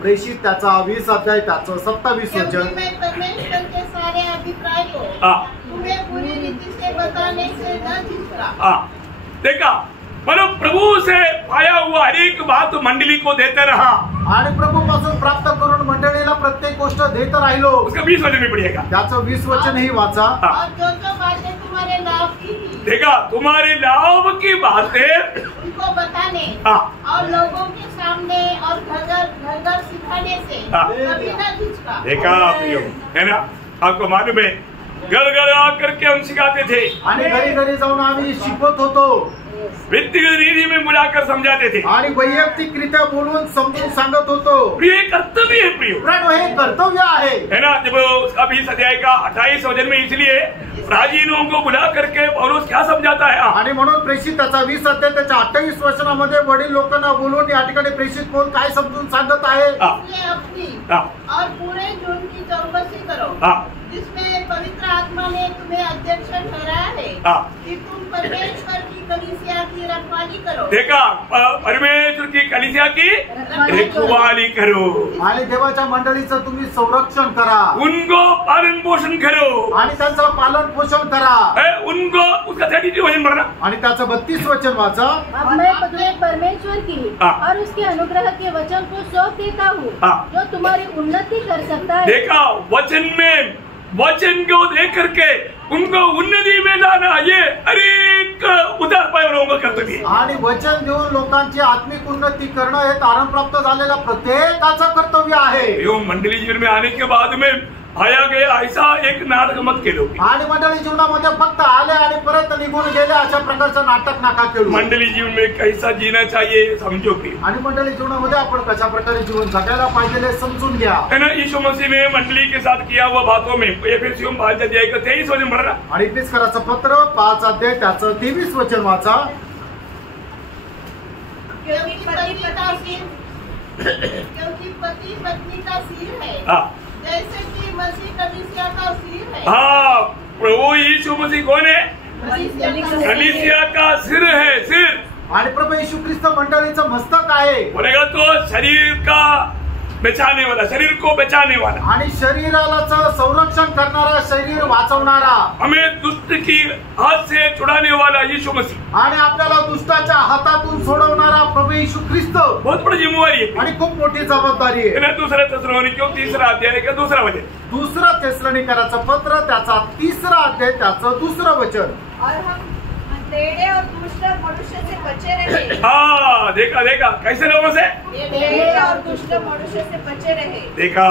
प्रेषित त्याचा 20 अध्याय त्याचं 27 वचन. मैं परमेश्वर के सारे अभिप्राय को तुम्हें पूरी रीति से बताने से न झिझका. देखा, मतलब प्रभु से पाया हुआ हर एक बात मंडली को देते रहा. आणि प्रभू पासून प्राप्त करून मंडळीला प्रत्येक गोष्ट देत राहिलो. उसका 20 वचन में पढ़िएगा. त्याचं 20 वचनही वाचा. और जो बातें तुम्हारे लाभ की थी, देखा, तुम्हारे लाभ की बातें उनको बताने और लोगों के सामने और घर घर सिखाने से कभी न झिझका. देखा है ना, आपको मालूम है घर घर आकर के हम सिखाते थे. आणि घरी घरी जाऊन आम्ही शिकवत होतो. व्यक्तिगत रीति में बुलाकर समझाते थे आणि वैयक्तिकरित्या बोलून समजून सांगत होतो। प्रिय कर्तव्य है प्रिय, हे कर्तव्य आहे, है ना। जब उसका 20 अध्याय का 28 वचन में इसलिए प्राचीनों को बुला करके पौलुस क्या समझाता है, आणि म्हणून प्रेषित त्याचा 20 अध्याय त्याच्या 28 वचनामध्ये वडील लोकांना बोलून या ठिकाणी प्रेषित पौल काय समजून सांगत आहे, अपनी और पूरे जून की चौकसी करो, जिसमें पवित्र आत्मा ने तुम्हें अध्यक्ष ठहराया है कि तुम परमेश्वर की कलीसिया की रखवाली करो। देखा, परमेश्वर की कलीसिया की रखवाली करो, आणि देवाच्या मंडळीचं तुम्ही संरक्षण करा, उनको पालन पोषण करो, आणि त्यांचं पालन पोषण करा, उनको उसका 32 वचन पढ़ना, आणि त्याचं 32 वचन वाचा। अब मैं तुम्हें परमेश्वर की और उसके अनुग्रह के वचन को सौंप देता हूँ, जो तुम्हारी उन्नति कर सकता है। देखा, वचन को देख करके उनको उन्नति में लाना, ये हर एक उदार पाय लोगों का कर्तव्य है। आणि वचन देऊन लोकांची आत्मिक उन्नती करणं हे तारण प्राप्त झालेल्या प्रत्येकाचं कर्तव्य आहे। एवं मंडली जीवन में आने के बाद में आया गया ऐसा एक नाटक मत खेलो। आणि मंडळी जीवनामध्ये फक्त आले आणि परत निघून गेले अशा प्रकारचं नाटक नका खेळू। मंडली जीवन में कैसा जीना चाहिए समझो की, आणि मंडळी जीवनामध्ये आपण कशा प्रकारे जीवन जगायला पाहिजे हे समजून घ्या, है ना। यीशु मसीह ने मंडली के साथ किया हुआ बातों में एफेसियों 5 अध्याय का 23 वचन पढ़ना, आणि इफिसकराचं पत्र 5 अध्याय त्याचं 23 वचन वाचा। क्योंकि पति पत्नी का सिर है, जैसे कि मसीह कलीसिया का सिर है। हाँ, प्रभु यीशु मसीह कौन है? कलीसिया का सिर है, सिर। आणि प्रभू येशू ख्रिस्त मंडळीचं मस्तक आहे। बोलेगा तो शरीर का बचाने वाला, शरीर को बचाने वाला, आणि शरीराचं संरक्षण करणारा, शरीर वाचवणारा, हमें दुष्ट की हाथ से छुड़ाने वाला यीशु मसीह, आणि आपल्याला दुष्टाच्या हातातून सोडवणारा प्रभू येशू ख्रिस्त। बहुत बड़ी जिम्मेवारी है आणि खूप मोठी जबाबदारी आहे। दूसरा थिस्सलुनीकियों 3 अध्याय का 2 वचन, दुसरा थिस्सलुनीकराचं पत्र त्याचा 3 अध्याय त्याचं 2 वचन। और हम टेढ़े और दुष्ट मनुष्य से बचे रहे। हाँ, देखा कैसे लोगों से, टेढ़े और दुष्ट मनुष्य से बचे रहे। देखा,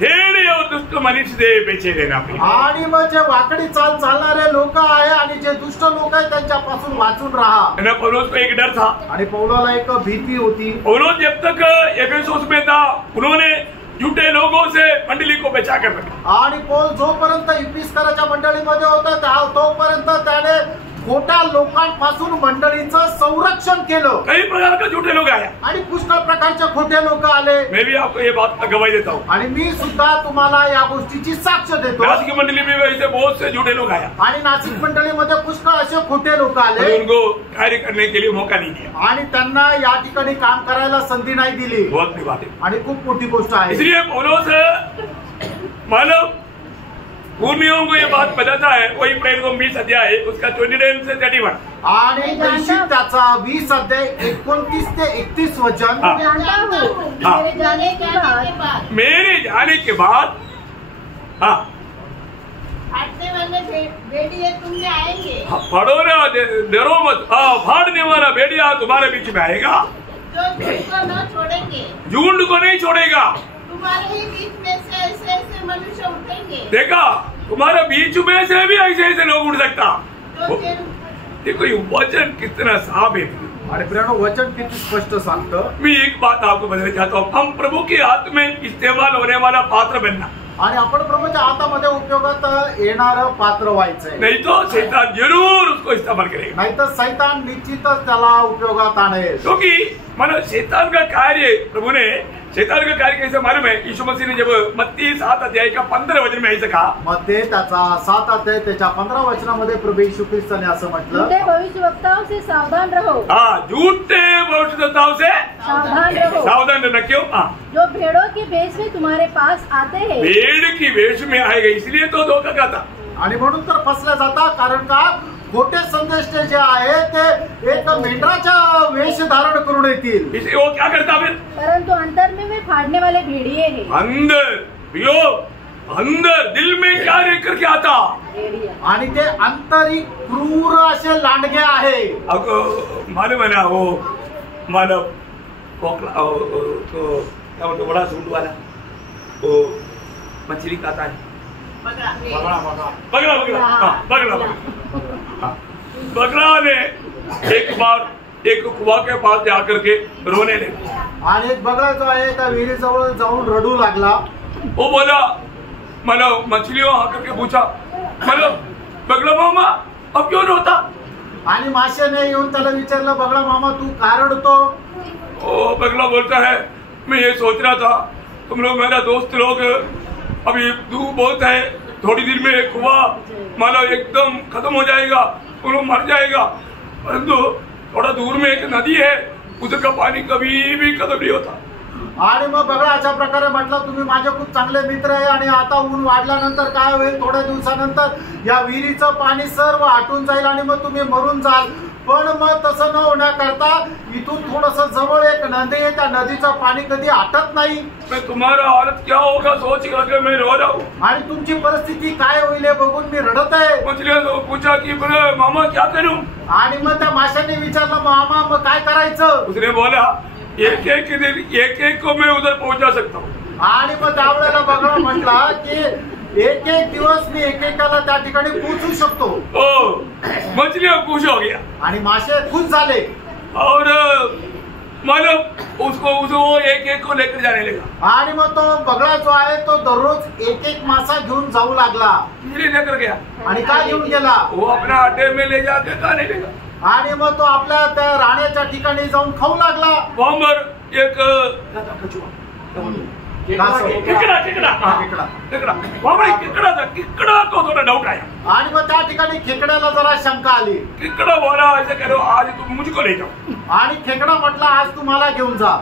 टेढ़े और दुष्ट मनुष्य से बचे रहना। आणि मग जे वाकडी चाल चालणारे लोक आहे आणि जे दुष्ट लोक आहेत त्यांच्यापासून वाचून राहा। पौलुस को एक डर था, आणि पौलाला एक भीती होती। पौलुस जब तक एफेसुस में था, उन्होंने झूठे लोगों से मंडली को बचा कर रखा, आणि पौल जोपर्यंत इफिसकराच्या मंडळीमध्ये होता तोपर्यंत त्याने खोट्या लोकांपासून मंडळीचं संरक्षण केलं। कई प्रकार के झूठे लोग आए, आणि पुष्कळ प्रकारचे खोटे लोक आले। मैं भी आपको ये बात का गवाही देता हूँ, आणि मी सुद्धा तुम्हाला या गोष्टीची साक्ष देतो। नासिक की मंडली में वैसे बहुत से झूठे लोग आया, आणि नाशिक मंडळीमध्ये पुष्कळ असे खोटे लोक आले, उनको कार्य करने के लिए मौका नहीं दिया, आणि त्यांना या ठिकाणी काम करायला संधी नाही दिली। बहुत बड़ी बात है, आणि खूप मोठी गोष्ट आहे। इसलिए पौलुस मानव भूमियों को ये बात बताता है, वही प्रेरितों 20 अध्याय उसका 29 से 31, आणि प्रेषित त्याचा 20 अध्याय 29 ते 31 वचन। जानता हूँ मेरे जाने के बाद, मेरे जाने के बाद, हाँ, फाड़ने वाले भेड़िए तुम में आएंगे, पढ़ो ना, डरो मत, फाड़ने वाला भेड़िया तुम्हारे बीच में आएगा, जो झुंड को न छोड़ेंगे, झुंड को नहीं छोड़ेगा। तुम्हारे ही बीच में से ऐसे मनुष्य उठेंगे। देखा, तुम्हारे बीच में से भी ऐसे लोग उठ सकता। देखो ये वचन कितना साफ है, आणि प्रियानो वचन किती स्पष्ट सांगतं। मैं एक बात आपको बताना चाहता हूँ, हम प्रभु के हाथ में इस्तेमाल होने वाला पात्र बनना, आणि आपण प्रभूच्या हातामध्ये उपयोगात येणारं पात्र व्हायचंय, नहीं तो शैतान जरूर उसको इस्तेमाल करेगा, नाहीतर शैतान निश्चितच त्याला उपयोगात आणेल। क्योंकि मानो शैतान का कार्य, प्रभु ने शैतान का कार्य कैसे मालूम है? यीशु मसीह ने जब मत्ती 7 अध्याय का 15 वचन में ऐसा कहा, मध्ये त्याचा 7 अध्याय त्याच्या 15 वचनामध्ये प्रभू येशू ख्रिस्ताने असं म्हटलं, झूठे भविष्यवक्ताओं से सावधान रहो। हाँ, झूठे भविष्यवक्ताओं से सावधान रहो, सावधान रहना। क्यों? जो भेड़ों के भेष में तुम्हारे पास आते हैं, भेड़ की वेश में आएगा, इसलिए तो धोखा खाता। आणि म्हणून तर फसल्या जाता, कारण का खोटे संदेश जे आहे ते एक मेंढराचा वेश धारण करून येतील। इसलिए वो क्या करता फिर? परंतु अंतर में फाड़ने वाले भेड़िए हैं। अंदर दिल में क्या रह करके आता, आणि ते आंतरिक क्रूर असे लांडगे आहे। मालूम है ना, वो मानव खोखला, तो क्या बोलते, बड़ा सूंड वाला, वो मछली खाता है, बगला, बगला, बगला, हाँ, बगला, बगला, हाँ, बगला ने एक बार एक कुआ के पास जाकर के रोने लगे। आणि एक बगळा जो आहे त्या विहिरीजवळ जाऊन रडू लागला। वो बोला, मैंने मछलियों आकर के पूछा, मैंने बगला मामा अब क्यों रोता? आणि माशाने येऊन त्याला विचारलं, बगळा मामा तू का रडतो? ओ बगला बोलता है, मैं ये सोच रहा था तुम लोग मेरा दोस्त लोग अभी धूप बहुत है, थोड़ी देर में एक कुआ मानो एकदम खत्म हो जाएगा, तुम लोग मर जाएगा, परंतु थोड़ा दूर में एक नदी है उसका पानी कभी भी खत्म नहीं होता। आणि मग बघा अशा प्रकारे म्हटलं, तुम्ही माझे खूप चांगले मित्र आहे आणि आता ऊन वाढल्यानंतर काय होईल, थोड्या दिवसानंतर या विहिरीचं पाणी सर्व आटून जाईल आणि मग तुम्ही मरून जाल। पण मग तसं न होण्याकरता इथून थोडस जवळ एक नदी आहे, त्या नदीचं पाणी कधी आटत नाही। मैं तुम्हारा हालत क्या होगा सोच करके मैं रो रहा हूँ आणि तुमची परिस्थिती काय होईल हे बघून मी रडत आहे। मछलियों को पूछा कि बोले मामा क्या करूं? आणि मग त्या माशाने विचारलं, मामा मग काय करायचं? उसने बोला एक एक को मैं उधर पहुंचा सकता हूँ। आणि मग त्यावेळेला बघा म्हटला की एक एक दिवस मी एकेकाला त्या ठिकाणी पोहोचू शकतो। ओ मछलियां खुश हो गया आणि मासे खुश झाले और मतलब उसको एक एक को लेकर जाने लगा। आणि मग तो बगळा जो आहे तो दररोज एक एक मासा घेऊन जाऊ लागला। लेकर गया आणि काय घेऊन गेला? वो अपना अड्डे में ले जाके खाने लगा। आणि मग तो आपल्या त्या राहण्याच्या ठिकाणी जाऊन खाऊ लागला। वहां पर एक किकड़ा को थोड़ा डाउट आया आणि मग त्या ठिकाणी खेकड्याला जरा शंका आली। किकड़ा बोला ऐसे करो आज तुम मुझको ले जाओ। आणि खेकडा म्हटला आज तू मला घेऊन जा।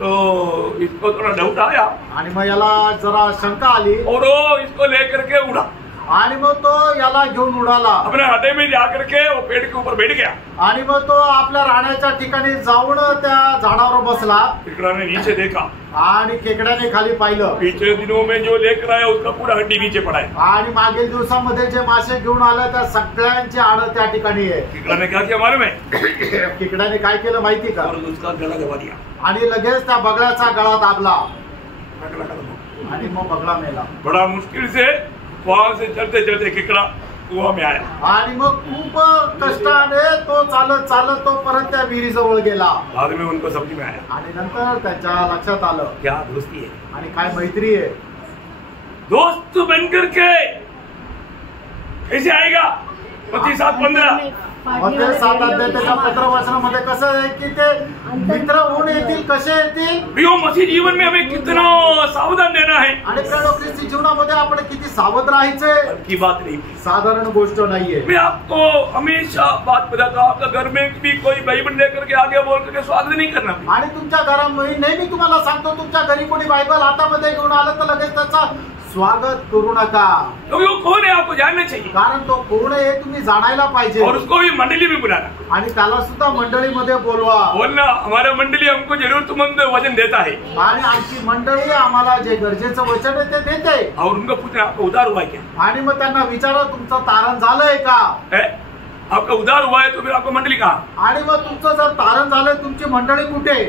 तो इसको थोड़ा डाउट आया आणि मग याला जरा शंका आली और वो इसको लेकर के उड़ा आणि मग तो याला घेऊन उडाला। अपने अड्डे में जाकर के वो पेड़ के ऊपर बैठ गया आणि मग तो आपल्या राहण्याच्या ठिकाणी जाऊन त्या झाडावर बसला। किकड़ा ने नीचे देखा आणि खेकड्याने खाली पाहिलं, पिछले दिनों में जो लेकर आया उसका पूरा हड्डी नीचे पड़ा है। आणि मागील दिवसामध्ये जे मासे घेऊन आले त्या सगळ्यांची आड त्या ठिकाणी आहे। किकड़ा ने क्या किया मालूम है? खेकड्याने काय केलं माहिती का? और उसका गला दबा दिया आणि लगेच त्या बगळ्याचा गळा दाबला गला दबा। आणि मग बगळा मेला। बड़ा मुश्किल से वहां से चलते चलते किकड़ा कुआं में आया आणि मग खूप कष्टाने तो चालत चालत तो परत त्या विहिरीजवळ गेला। बाद में उनको समझ में आया आणि नंतर त्याच्या लक्षात आलं क्या दोस्ती है आणि काय मैत्री आहे। दोस्त बनकर के कैसे आएगा? 7:15 मत्ते 7 अध्याय त्याच्या पत्रवचनामध्ये कसं आहे की ते मित्र होऊन येतील, कसे येतील? प्रियो मसीह जीवन में हमें कितना सावधान रहना है। आणि प्रिय ख्रिस्ती जीवनामध्ये आपण किती सावध राहायचे, की बात नहीं, साधारण गोष्ट नाहीये। मैं आपको हमेशा बात बताता हूँ, आपका घर में भी कोई बाइबल लेकर के आगे बोल करके स्वागत नहीं करना। आणि तुमच्या घरामध्ये नेहमी तुम्हाला सांगतो, तुमच्या घरी कोणी बायबल हातामध्ये घेऊन आलं तर लगेच त्याचा स्वागत करू नका, क्योंकि वो कौन है आपको जानना चाहिए कारण तो कोण आहे तुम्ही जाणायला पाहिजे। और उसको भी मंडली में बुलाना आणि त्याला सुद्धा मंडळीमध्ये बोलवा। बोलना हमारा मंडली हमको जरूरतमंद वचन देता है आणि आमची मंडळी आम्हाला जे गरजेचं वचन आहे ते देते। और उनको पूछना आपका उधार हुआ है क्या? आणि मग त्यांना विचारा तुमचं तारण झालंय का? आपका उधार हुआ है तो फिर आपको मंडली कहाँ? आणि मग तुमचं जर तारण झालंय तुमची मंडळी कुठे?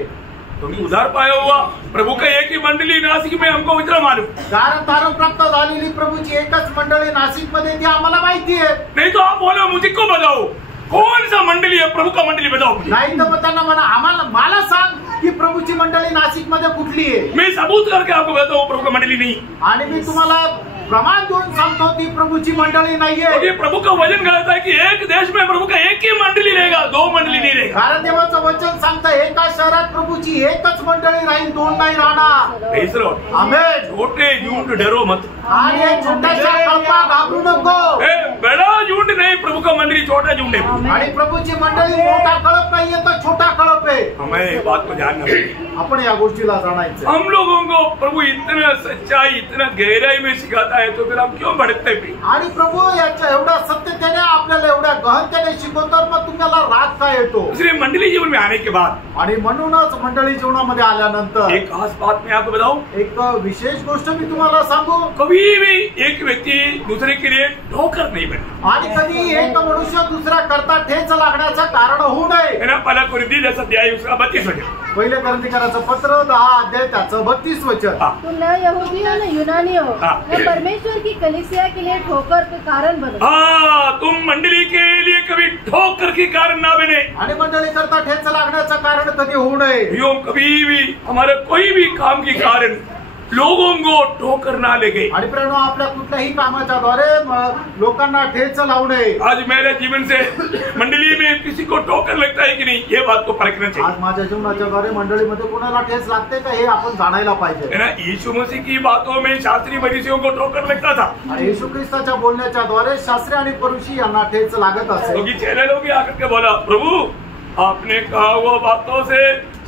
तुम्ही उधार पाया हुआ प्रभु का एक ही मंडली नासिक में हमको इतना मालूम, कारण तारण प्राप्त झालेली प्रभूची एकच मंडळी नाशिक मध्ये ती आम्हाला माहिती आहे। नहीं तो आप बोलो मुझे को बताओ कौन सा मंडली है, प्रभु का मंडली बताओ मुझे। नाही तर मग त्यांना म्हणा आम्हाला मला सांग की प्रभूची मंडळी नाशिक मध्ये कुठली आहे। मैं सबूत करके आपको बताता हूँ प्रभु का मंडली नहीं। आणि मी तुम्हाला प्रमाण देऊन सांगतो ती प्रभूची मंडळी नाहीये। ये प्रभु का वचन कहता है कि एक देश में प्रभु का एक ही मंडली रहेगा, दो मंडली नहीं रहेगा। कारण देवाचं वचन सांगतं एका शहरात प्रभूची एकच मंडळी राहील, दोन नाही राहणार। आमेन। छोटे झूठ डरो मत, आणि एक छोट्याशा कल्पा घाबरू नको। बड़ा झूठ नहीं, प्रभु का मंडली छोटा झूठ है। आणि प्रभूची मंडळी मोठा कळप नाहीये तर छोटा कळप आहे। हमें बात को जानना चाहिए, आपण या गोष्टीला जाणायचं। हम लोगों को प्रभु इतना सच्चाई इतना गहराई में सिखाता है तो फिर हम क्यों भटकते भी? आणि प्रभू याच्या एवढ्या सत्यतेने आपल्याला एवढ्या गहनतेने शिकवतो, मग तुम्हाला राग काय येतो? इसलिए मंडली जीवन में आने के बाद आणि म्हणूनच मंडळी जीवनामध्ये आल्यानंतर एक खास बात मैं आपको बताऊं, एक विशेष गोष्ट मी तुम्हाला सांगू। कभी भी एक व्यक्ति दूसरे के लिए ठोकर नहीं बने। आणि कधी एक मनुष्य दुसऱ्या करता ठेच लागण्याचं कारण होऊ नये। है ना? पहला कुरिन्थी 10 अध्याय उसका 32 वचन, पहिले कोरिन्थीकरांचं पत्र 10 अध्याय त्याचं 32 वचन। तुम न यहूदी हो न यूनानी हो, न परमेश्वर की कलीसिया के लिए ठोकर के कारण बनो। हाँ, तुम मंडली के लिए कभी ठोकर की कारण ना बने। आणि मंडळी करता ठेच लागण्याचं कारण कधी होऊ नये। प्रियो, कभी भी हमारे कोई भी काम की कारण लोगों को ठोकर ना लगे। आणि प्रेरणा आपल्या कुठल्याही कामाच्या द्वारे लोकांना ठेच लावू नये। आज मेरे जीवन से मंडली में किसी को ठोकर लगता है कि नहीं, ये बात को परखना चाहिए। आज माझ्या जीवनाच्या द्वारे मंडळीमध्ये कोणाला ठेच लागते का हे आपण जाणायला पाहिजे। है ना, यीशु मसीह की बातों में शास्त्री फरीसियों को ठोकर लगता था। आणि येशू ख्रिस्ताच्या बोलण्याच्या द्वारे शास्त्री आणि फरीसी यांना ठेच लागत असे। क्योंकि चेले लोग आकर के बोला, प्रभु आपने कहा वो बातों से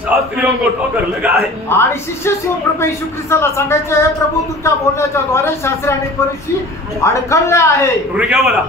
शास्त्रियों को ठोकर लगा है। आणि शिष्य शिव प्रभू येशू ख्रिस्ताला सांगायचे, हे प्रभू तुमच्या बोलण्याच्या द्वारे शास्त्री आणि फरीसी अडखळले आहे। उन्होंने क्या बोला?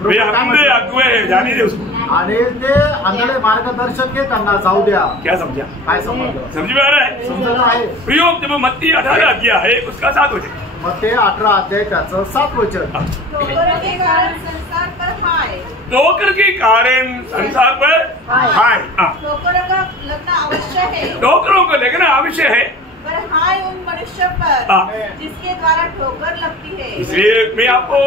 वे अंधे अगुवे हैं, जाने दे उसको। आणि ते आंधळे मार्गदर्शक आहे, त्यांना जाऊ द्या। क्या समझा? काय समजलं? समझ में आ रहा है? समजत आहे। प्रियो, जब मत्ती 18 अध्याय है उसका 7 वचन। मत्ती 18 अध्याय त्याचं 7 वचन। ठोकर के कारण संसार पर हाय। ठोकर के कारण संसार पर हाय। ठोकर का लगना अवश्य है, ठोकरों को लगना आवश्यक है, पर हाय उन मनुष्य पर जिसके द्वारा ठोकर लगती है। इसलिए मैं आपको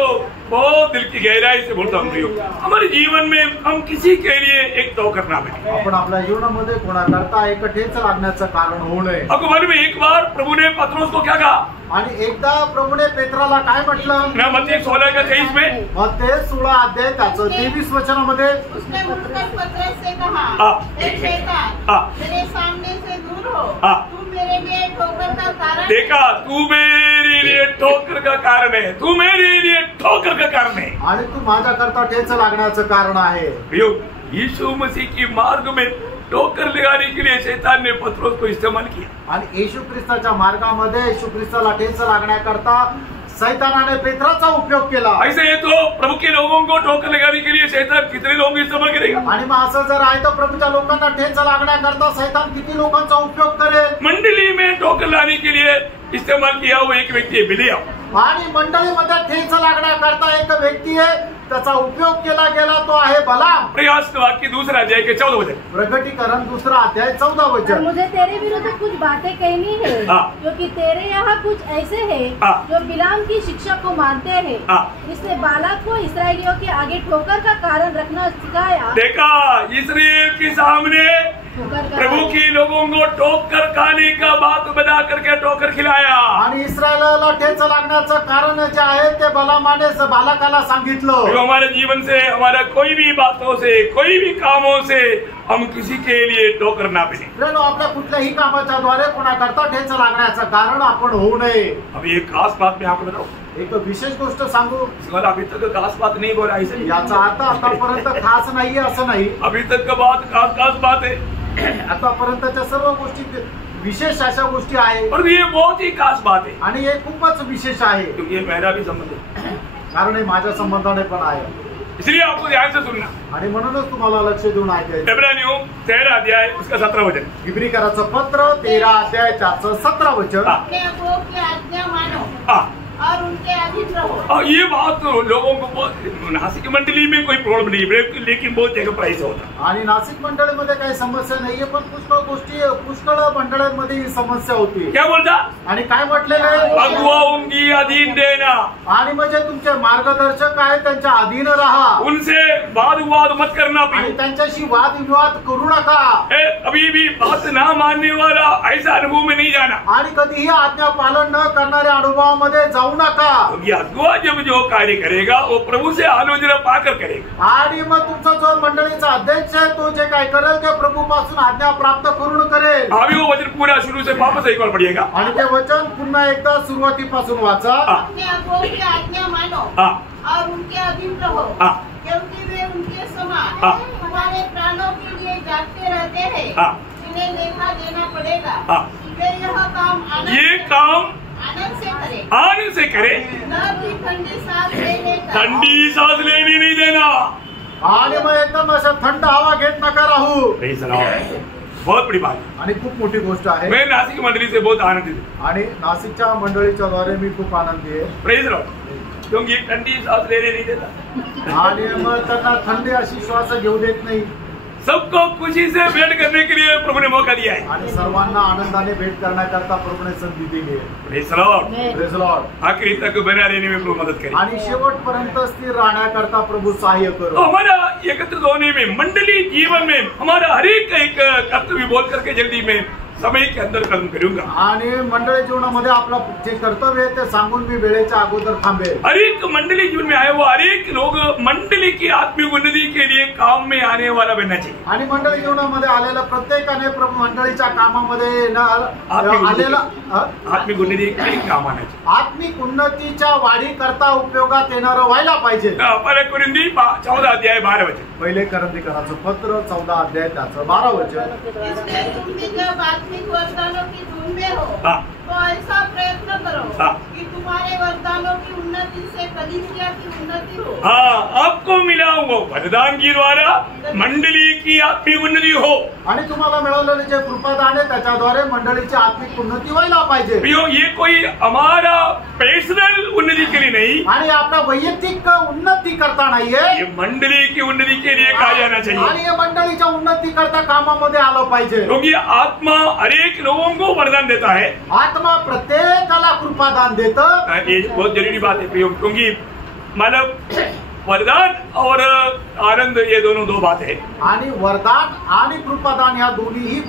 बहुत दिल की गहराई से बोलता हूँ प्रियो, हमारे जीवन में हम किसी के लिए एक ठोकर ना बने। आपण आपल्या जीवनामध्ये कोणाकरता एक ठेच लागण्याचं कारण होऊ नये। आपको मालूम है, एक बार प्रभु ने पत्रोस को क्या कहा? आणि एकदा प्रभूने पेत्राला काय म्हटलं? ना मत्ती 16 का 23 में, मत्ती 16 अध्याय त्याचं 23 वचनामध्ये उसने मुड़कर पतरस से कहा, हे शैतान, मेरे सामने से दूर हो, तू मेरे लिए ठोकर का कारण। देखा, तू मेरे लिए ठोकर का कारण है, तू मेरे लिए ठोकर का कारण है। आणि तू माझ्याकरता ठेच लागण्याचं कारण आहे। प्रियो, यीशु मसीह की मार्ग में ठोकर लगाने के लिए शैतान ने पत्रोस को इस्तेमाल किया। आणि येशू ख्रिस्ताच्या मार्गामध्ये येशू ख्रिस्ताला ठेच लागण्याकरता शैतानाने पेत्राचा उपयोग केला। ऐसे है तो प्रभु के लोगों को ठोकर लगाने के लिए शैतान कितने लोगों इस्तेमाल करेगा? आणि मग असं जर आहे तर प्रभूच्या लोकांना ठेच लागण्याकरता शैतान किती लोकांचा उपयोग करेल? मंडली में ठोकर लाने के लिए इस्तेमाल किया वो एक व्यक्ति है बिलियाम। आणि मंडळीमध्ये ठेच लागण्याकरता एक व्यक्ती आहे, त्याचा उपयोग केला गेला, तो आहे बलाम। प्रयास वाक्य 2 अध्याय के 14 वचन। प्रकटीकरण 2 अध्याय 14 और वचन। मुझे तेरे विरुद्ध कुछ बातें कहनी है, क्योंकि तेरे यहाँ कुछ ऐसे हैं जो बिलाम की शिक्षा को मानते हैं। इसने बालाक को इसराइलियों के आगे ठोकर का कारण रखना सिखाया। देखा, इस्राएल के सामने प्रभु के लोगों को ठोकर खाने का बात बना करके ठोकर खिलाया। आणि इस्रायलाला ठेच लागण्याचं कारण जे आहे ते बलामाने बालाकाला सांगितलं। तो हमारे जीवन से, हमारा कोई भी बातों से, कोई भी कामों से हम किसी के लिए ठोकर ना बने। प्रेरणा, आपल्या कुठल्याही कामाच्या द्वारे कोणाकरता ठेच लागण्याचं कारण आपण होऊ नये। अभी एक खास बात मैं आपको बताऊं, एक विशेष गोष्ट सांगू। अभी तक खास बात नहीं बोला ऐसे, याचा अर्थ आतापर्यंत खास नाहीये असं नाही। अभी तक का बात खास बात है। आतापर्यंतच्या सर्व गोष्टी विशेष अशा गोष्टी आहेत, और ये बहुत ही खास बात है, आणि हे खूपच विशेष आहे, क्योंकि ये मेरा भी संबंध है। कारण हे माझ्या संबंधाने पण आहे। इसलिए आपको ध्यान से सुनना। आणि म्हणूनच तुम्हाला लक्ष देऊन ऐकायचं। इब्रानियों 13 अध्याय उसका 17 वचन। इब्रिकराचं पत्र 13 अध्याय त्याचं 17 वचन। अपने अगुओं की आज्ञा मानो और उनके अधीन रहो। ये बात लोगों को बहुत, नासिक मंडली में कोई प्रॉब्लम नहीं है, लेकिन बहुत जगह प्राइस होता। आणि नाशिक मंडळीमध्ये काही समस्या नाहीये, पण पुष्कळ मंडळांमध्ये ही समस्या होती। क्या बोलता? आणि काय म्हटलेलं आहे? अगुवाओं की अधीन देना। आणि म्हणजे तुमचे मार्गदर्शक आहे त्यांच्या अधीन राहा, उनसे वाद विवाद मत करना। आणि त्यांच्याशी वाद विवाद करू नका। अभी भी बात ना मानने वाला ऐसा अनुभव में नहीं जाना, आणि कधीही आज्ञा पालन न करणाऱ्या अनुभवामध्ये जाऊ नका। क्योंकि अगुआ जब जो कार्य करेगा वो प्रभु से आलोचना पाकर करेगा। आणि मग तुमचा जो मंडळीचा अध्यक्ष आहे तो जे काय करेल ते प्रभू पासून आज्ञा प्राप्त करून करेल। अभी वो वचन पूरा शुरू से वापस एक बार पढ़िएगा। आणि ते वचन पुन्हा एकदा सुरुवातीपासून वाचा। अपने अगुओं की आज्ञा मानो और उनके अधीन रहो, क्योंकि वे उनके समान तुम्हारे प्राणों के लिए जागते रहते हैं, जिन्हें लेखा देना पड़ेगा। वे यह काम आनंद से करे, न कि ठंडी सांस लेने का। ठंडी सांस लेने नहीं देना। आणि मग एकदम असं थंड हवा घेत नका राहू। बहुत बड़ी बात है, आणि खूप मोठी गोष्ट आहे। मैं नासिक मंडली से बहुत आनंदित हूँ, आणि नाशिकच्या मंडळीच्या द्वारे मी खूप आनंदी आहे। प्रेज लॉर्ड, क्योंकि ठंडी सांस लेने नहीं देता। आणि मग त्यांना थंडी अशी श्वास घेऊ देत नाही। सबको खुशी से भेंट करने के लिए प्रभु ने मौका दिया है आणि सर्वांना आनंदाने भेट करण्याकरता प्रभूने संधी दिली आहे. Praise the Lord. Praise the Lord. आखिरी तक बना रहने में प्रभु मदद करे आणि शेवटपर्यंत स्थिर राहण्याकरता प्रभू सहाय्य तो करो. हमारा एकत्रित होने में मंडली जीवन में हमारा हर एक कर्तव्य बोल करके जल्दी में समय के अंदर कदम करूंगा. आणि मंडळी जीवनामध्ये आपलं जे कर्तव्य आहे ते सांगून मी वेळेच्या अगोदर थांबेल. हर एक मंडली जीवन में आए हुआ हर एक लोग मंडली की आत्मिक उन्नति के लिए काम में आने वाला बनना चाहिए. आणि मंडळी जीवनामध्ये आलेला प्रत्येकाने प्रभू मंडळीच्या कामामध्ये आलेला आत्मिक उन्नति के लिए काम आना चाहिए. आत्मिक उन्नतीच्या वाढी करता उपयोगात येणारं व्हायला पाहिजे. पहले कुरिन्दी 14 अध्याय 12 वचन. पहिले करंदीकराचं पत्र 14 अध्याय त्याचं 12 वचन. इसलिए तुम भी जब आत्मिक वरदानों की धुन में हो हाँ. तो ऐसा प्रयत्न करो हाँ. कि तुम्हारे वरदानों की उन्नति से कलीसिया की उन्नति हो. हाँ, आपको मिला वो वरदान की द्वारा मंडली की आत्मिक उन्नति हो. आणि तुम्हाला मिळालेले जे कृपादान आहे त्याच्याद्वारे मंडळीची आत्मिक उन्नती व्हायला पाहिजे. प्रियो, ये कोई हमारा पर्सनल उन्नति के लिए नहीं, आणि आपला वैयक्तिक उन्नती करता नाहीये, ये मंडली की उन्नति के लिए कहा जाना चाहिए. आणि हे मंडळीच्या उन्नती करता कामामध्ये आलं पाहिजे. क्योंकि आत्मा हर एक लोगों को वरदान देता है. आत्मा प्रत्येकाला कृपादान देतं. ये बहुत जरूरी बात है प्रियो, क्योंकि मानव वरदान और आनंद ये दोनों दो बात है. आणि वरदान आणि कृपादान या दोन्ही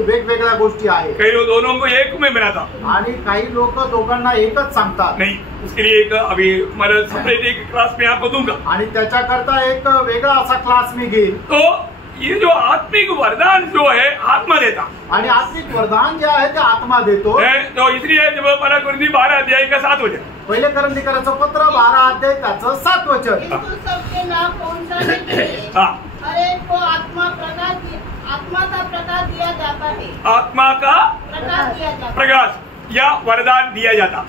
वेगवेगळ्या गोष्टी आहेत. कई लोग दोनों को एक में बनाता आणि काही लोक दोघांना एकच सांगतात. नहीं, उसके लिए एक अभी मतलब सेपरेट एक क्लास में आपको दूंगा. आणि त्याच्याकरता एक वेगळा असा क्लास मी घेईन. तो ये जो आत्मिक वरदान जो है आत्मा देता आणि आत्मिक वरदान जे आहे ते आत्मा देतो. तो इसलिए जब पहला कुरिन्दी 12 अध्याय का 7 वचन. पहिले करंदीकराचं पत्र 12 अध्याय त्याचं 7 वचन. किंतु सबके लाभ पहुंचाने के लिए हाँ. हर एक को आत्मा का प्रकाश दिया जाता है. आत्मा का प्रकाश दिया जाता है. प्रकाश या वरदान दिया जाता.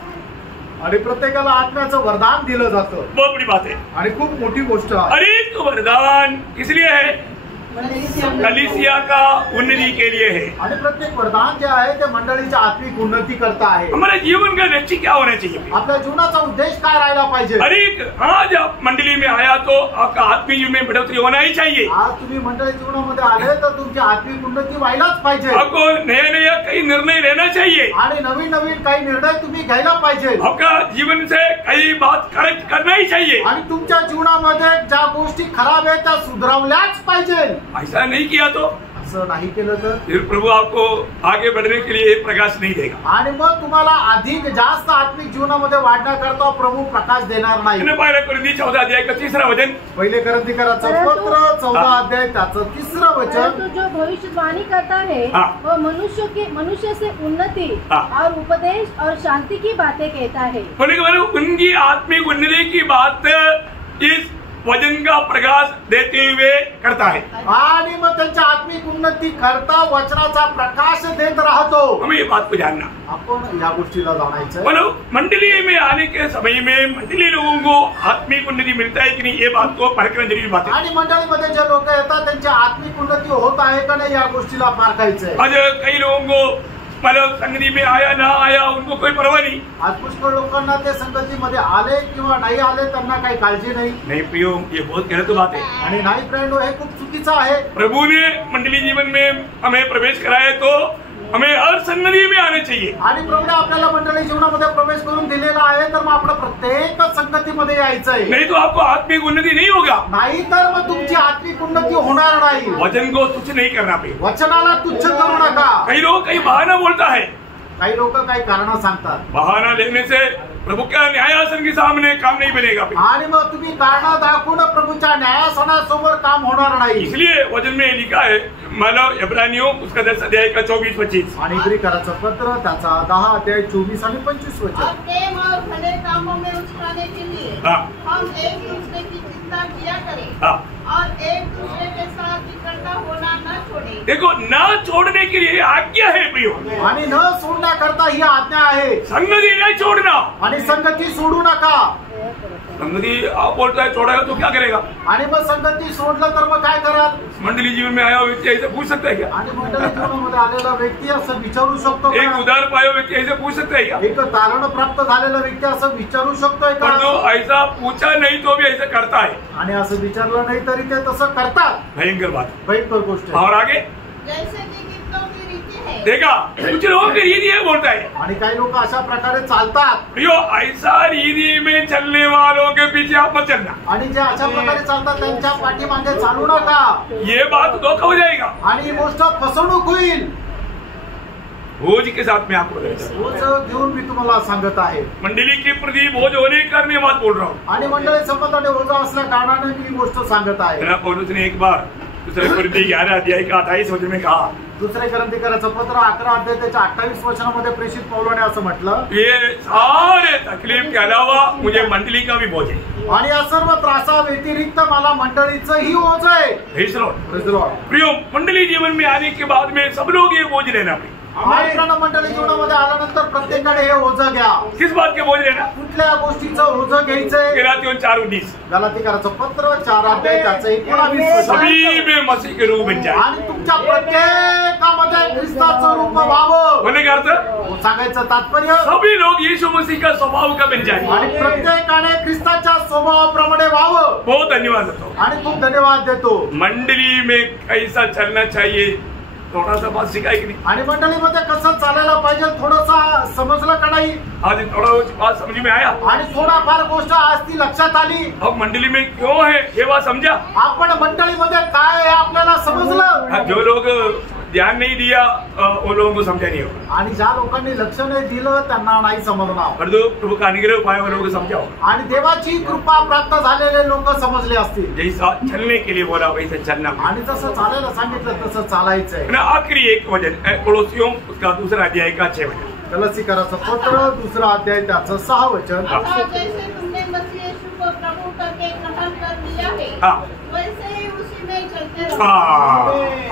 आणि प्रत्येकाला आत्म्याचं वरदान दिलं जातं. बहुत बड़ी बात है. आणि खूप मोठी गोष्ट आहे. हर एक वरदान किस लिए है? कलीसिया का उन्नति के लिए है. आणि प्रत्येक वरदान जे आहे ते मंडळीच्या आत्मिक उन्नती करता आहे. हमारे जीवन का लक्ष्य क्या होना चाहिए? आपल्या जीवनाचा उद्देश काय राहायला पाहिजे? हर एक आज आप मंडली में आया तो आपका आत्मिक जीवन में बढ़ोतरी होना ही चाहिए. आज तुम्ही मंडळी जीवनामध्ये आले तर तुमची आत्मिक उन्नती व्हायलाच पाहिजे. आपको नया कई निर्णय लेना चाहिए. आणि नवीन नवीन काही निर्णय तुम्ही घ्यायला पाहिजे. आपका जीवन से कई बात करेक्ट करना ही चाहिए. आणि तुमच्या जीवनामध्ये ज्या गोष्टी खराब आहेत त्या सुधारवल्याच पाहिजे. ऐसा नहीं किया तो असं नाही केलं तर फिर प्रभु आपको आगे बढ़ने के लिए प्रकाश नहीं देगा. आणि मग तुम्हाला अधिक जास्त आत्मिक जीवनामध्ये वाढण्याकरता प्रभू प्रकाश देणार नाही. पहले कुरिन्दी 14 अध्याय का 3 वचन. पहिले करंदीकराचं पत्र 14 अध्याय त्याचं 3 वचन. तो जो भविष्यवाणी करता है वो मनुष्य से उन्नति और उपदेश और शांति की बातें कहता है. उनकी आत्मिक उन्नति की बात इस वचन का प्रकाश देते हुए करता है. आणि मग त्यांच्या आत्मिक उन्नती करता वचनाचा प्रकाश देत राहतो. हमें ये बात को जानना. आपण या गोष्टीला जाणायचं. मतलब मंडली में आने के समय में मंडली लोगों को आत्मिक उन्नति मिलता है कि नहीं, ये बात को परखना जरूरी बात है. आणि मंडळीमध्ये जे लोक येतात त्यांची आत्मिक उन्नती होत आहे का नाही या गोष्टीला पारखायचंय. आज कई लोगों को मतलब संगति में आया ना आया उनको कोई परवाह नहीं. आज पुष्कळ लोकांना ते संगतीमध्ये आले किंवा नाही आले त्यांना काही काळजी नाही. नहीं प्रियो, ये बहुत गलत बात है. आणि नाही फ्रेंड, हे खूप चुकीचं आहे. प्रभु ने मंडली जीवन में हमें प्रवेश कराया तो हमें हर संगति में आना चाहिए. आणि प्रभूने आपल्याला मंडळी जीवनामध्ये प्रवेश करून दिलेला आहे तर मग आपण प्रत्येक संगतीमध्ये यायचंय. नहीं तो आपको आत्मिक उन्नति नहीं होगा. नाही तर मग तुमची आत्मिक उन्नती होणार नाही. वचन को तुच्छ नहीं करना प्रियो. वचनाला तुच्छ करू नका. कई लोग कई बहाना बोलता है. काही लोक काही कारण सांगतात. बहाना लेने से प्रभु का न्यायासन के सामने काम नहीं बनेगा. आणि मग तुम्ही कारण दाखवून प्रभूच्या न्यायासनासमोर काम होणार नाही. इसलिए वचन में लिखा है मतलब इब्रानियों उसका 10 अध्याय का 24-25. आणि इब्रिकराचं पत्र त्याचा 10 अध्याय 24 आणि 25 वचन. और प्रेम और भले कामों में उछाने के लिए हम एक दूसरे की चिंता किया करें और एक दूसरे के साथ इकट्ठा होना न छोड़े. देखो, न छोड़ने के लिए आज्ञा है प्रियो. आणि न सोडण्याकरता ही आज्ञा आहे. संगति नहीं छोड़ना. आणि संगती सोडू नका. संगति आप बोलता है छोड़ा है तो क्या करेगा? आणि मग संगती सोडलं तर मग काय कराल? मंडली जीवन में आया हुआ व्यक्ति ऐसे पूछ सकता है क्या? आणि मंडळी जीवनामध्ये आलेला व्यक्ती असं विचारू शकतो एक का? उधार पाया हुआ व्यक्ति ऐसे पूछ सकता है क्या? एक तारण प्राप्त झालेला व्यक्ती असं विचारू शकतोय पर जो का? ऐसा पूछा नहीं तो भी ऐसा करता है, आणि असं विचारलं नाही तरी ते तसं करतात. भयंकर बात. भयंकर गोष्ट आहे. और आगे जैसे कि कितनों की रीति है। देखा, कुछ लोग रीति है बोलता है। आणि काही लोक अशा प्रकारे चालतात. प्रियो, ऐसा रीति में चलने वालों के पीछे आप मत चलना. आणि जे अशा प्रकारे चालतात त्यांच्या पाठीमागे चालू नका. ये बात धोखा हो जाएगा. आणि ही गोष्ट फसवणूक होईल. बोझ के साथ में आपको बोल बोझ घेऊन मी तुम्हाला सांगत आहे. मंडली के प्रति बोझ होने के कारण मैं बात बोल रहा हूँ. आणि मंडळी संबंधाने ओझा असल्या कारणाने मी ही गोष्ट सांगत आहे. पौलुस ने एक बार दूसरे कोरिन्थी 11 अध्याय का 28 वचन में कहा, दुसरे ग्रंथीकाराचं पत्र 11 अध्याय त्याच्या 28 वचनामध्ये प्रेषित पौलाने असं म्हटलं, ये सारे तकलीफ के अलावा मुझे मंडली का भी बोझ है. आणि या सर्व त्रासा व्यतिरिक्त मला मंडळीचं ही ओझ आहे. Praise the Lord. Praise the Lord. प्रियो, मंडली जीवन में आने के बाद में सब लोग ये बोझ लेना पड़े. मित्रांनो, मंडळी जीवनामध्ये आल्यानंतर प्रत्येकाने हे ओझं घ्या. किस बात के बोझ लेना? कुठल्या गोष्टीचं ओझं घ्यायचंय? गलातियों 4:19. गलातीकाराचं पत्र 4 अध्याय त्याचं 19 वचन. सभी में मसीह के रूप बन जाए. आणि तुमच्या प्रत्येकामध्ये ख्रिस्ताचं रूप व्हावं. बोलने का अर्थ, सांगायचं तात्पर्य, सभी लोग यीशु मसीह का स्वभाव का बन जाए. आणि प्रत्येकाने ख्रिस्ताच्या स्वभावाप्रमाणे व्हावं. बहुत धन्यवाद देता हूं. आणि खूप धन्यवाद देतो. मंडली में कैसा चलना चाहिए थोड़ा सा बात सिखाई कि नहीं? आणि मंडळीमध्ये कसं चालायला पाहिजे थोडंसं समजलं का नाही? आज थोड़ा बात समझ में आया. आणि थोडाफार गोष्ट आज ती लक्षात आली. अब मंडली में क्यों है ये बात समझा. आपण मंडळीमध्ये काय आहे आपल्याला समजलं. अब जो लोग ध्यान नहीं दिया वो लोगों को समझा नहीं होगा. आणि ज्या लोकांनी लक्ष नाही दिलं त्यांना नाही समजणार. पर जो प्रभु का अनुग्रह पाए वालों को समझा होगा. आणि देवाची कृपा प्राप्त झालेले लोक समजले असतील. जैसा चलने के लिए बोला वैसे चलना. आणि जसं चालायला सांगितलं तसं चालायचंय. ना आखिरी एक वचन कोलोसियों उसका दूसरा अध्याय का 6 वचन. कलसीकराचं पत्र 2 अध्याय त्याचं 6 वचन. और जैसे तुमने मसीह यीशु को प्रभु करके ग्रहण कर लिया है, हाँ. वैसे ही उसी में चलते रहो.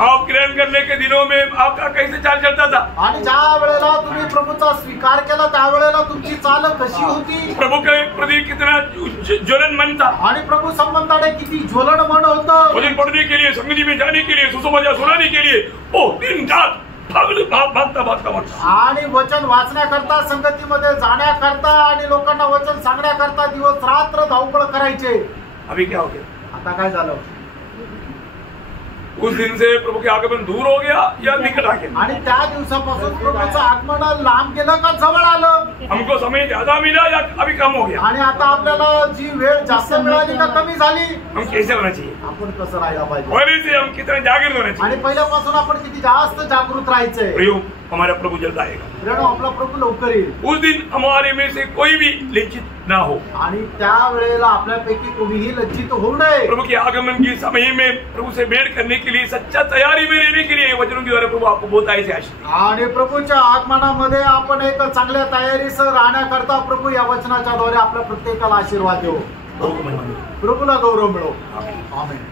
आप ग्रहण करने के दिनों में आपका कैसे चाल चलता था. आणि ज्या वेळेला तुम्ही प्रभूचा स्वीकार केला त्यावेळेला तुमची चाल कशी होती. प्रभु के प्रति कितना ज्वलन मन था. आणि प्रभू संबंधाने किती ज्वलन मन होतं. वचन पढ़ने के लिए, संगति में जाने के लिए, सुसमाचार सुनाने के लिए ओ दिन रात भागता. आणि वचन वाचण्याकरता, संगतीमध्ये जाण्याकरता आणि लोकांना वचन सांगण्याकरता दिवस रात्र धावपळ करायचे. अभी क्या हो गया. आता काय झालं. उस दिन से प्रभु के आगमन दूर हो गया या निकट आ गया. आणि त्या दिवसापासून प्रभूचं आगमन लांब गेलं का जवळ आलं. हमको समय ज्यादा मिला या अभी कम हो गया. आणि आता आपल्याला जी वेळ जास्त मिळाली का कमी झाली. हम कैसे होना चाहिए. आपण कसं राहायला पाहिजे. पहले से हम कितने जागृत होने चाहिए. आणि पहिल्यापासून आपण किती जास्त जागृत राहायचंय. प्रियो, हमारा प्रभु जल्द आएगा. प्रियो, आपला प्रभू लवकर येईल. उस दिन हमारे में से कोई भी लज्जित ना हो. आणि त्या वेळेला आपल्यापैकी कोणीही लज्जित होऊ नये. प्रभु के आगमन के समय में प्रभु से भेंट करने के लिए सच्चा तैयारी में रहने के लिए वचनों के द्वारा प्रभु आपको बहुत ऐसे आशीष. आणि प्रभूच्या आगमनामध्ये आपण एक चांगल्या तयारीसह राहण्याकरता प्रभू या वचनाच्या द्वारे आपल्या प्रत्येकाला आशीर्वाद देऊ. प्रभूला गौरव मिळो. आमेन.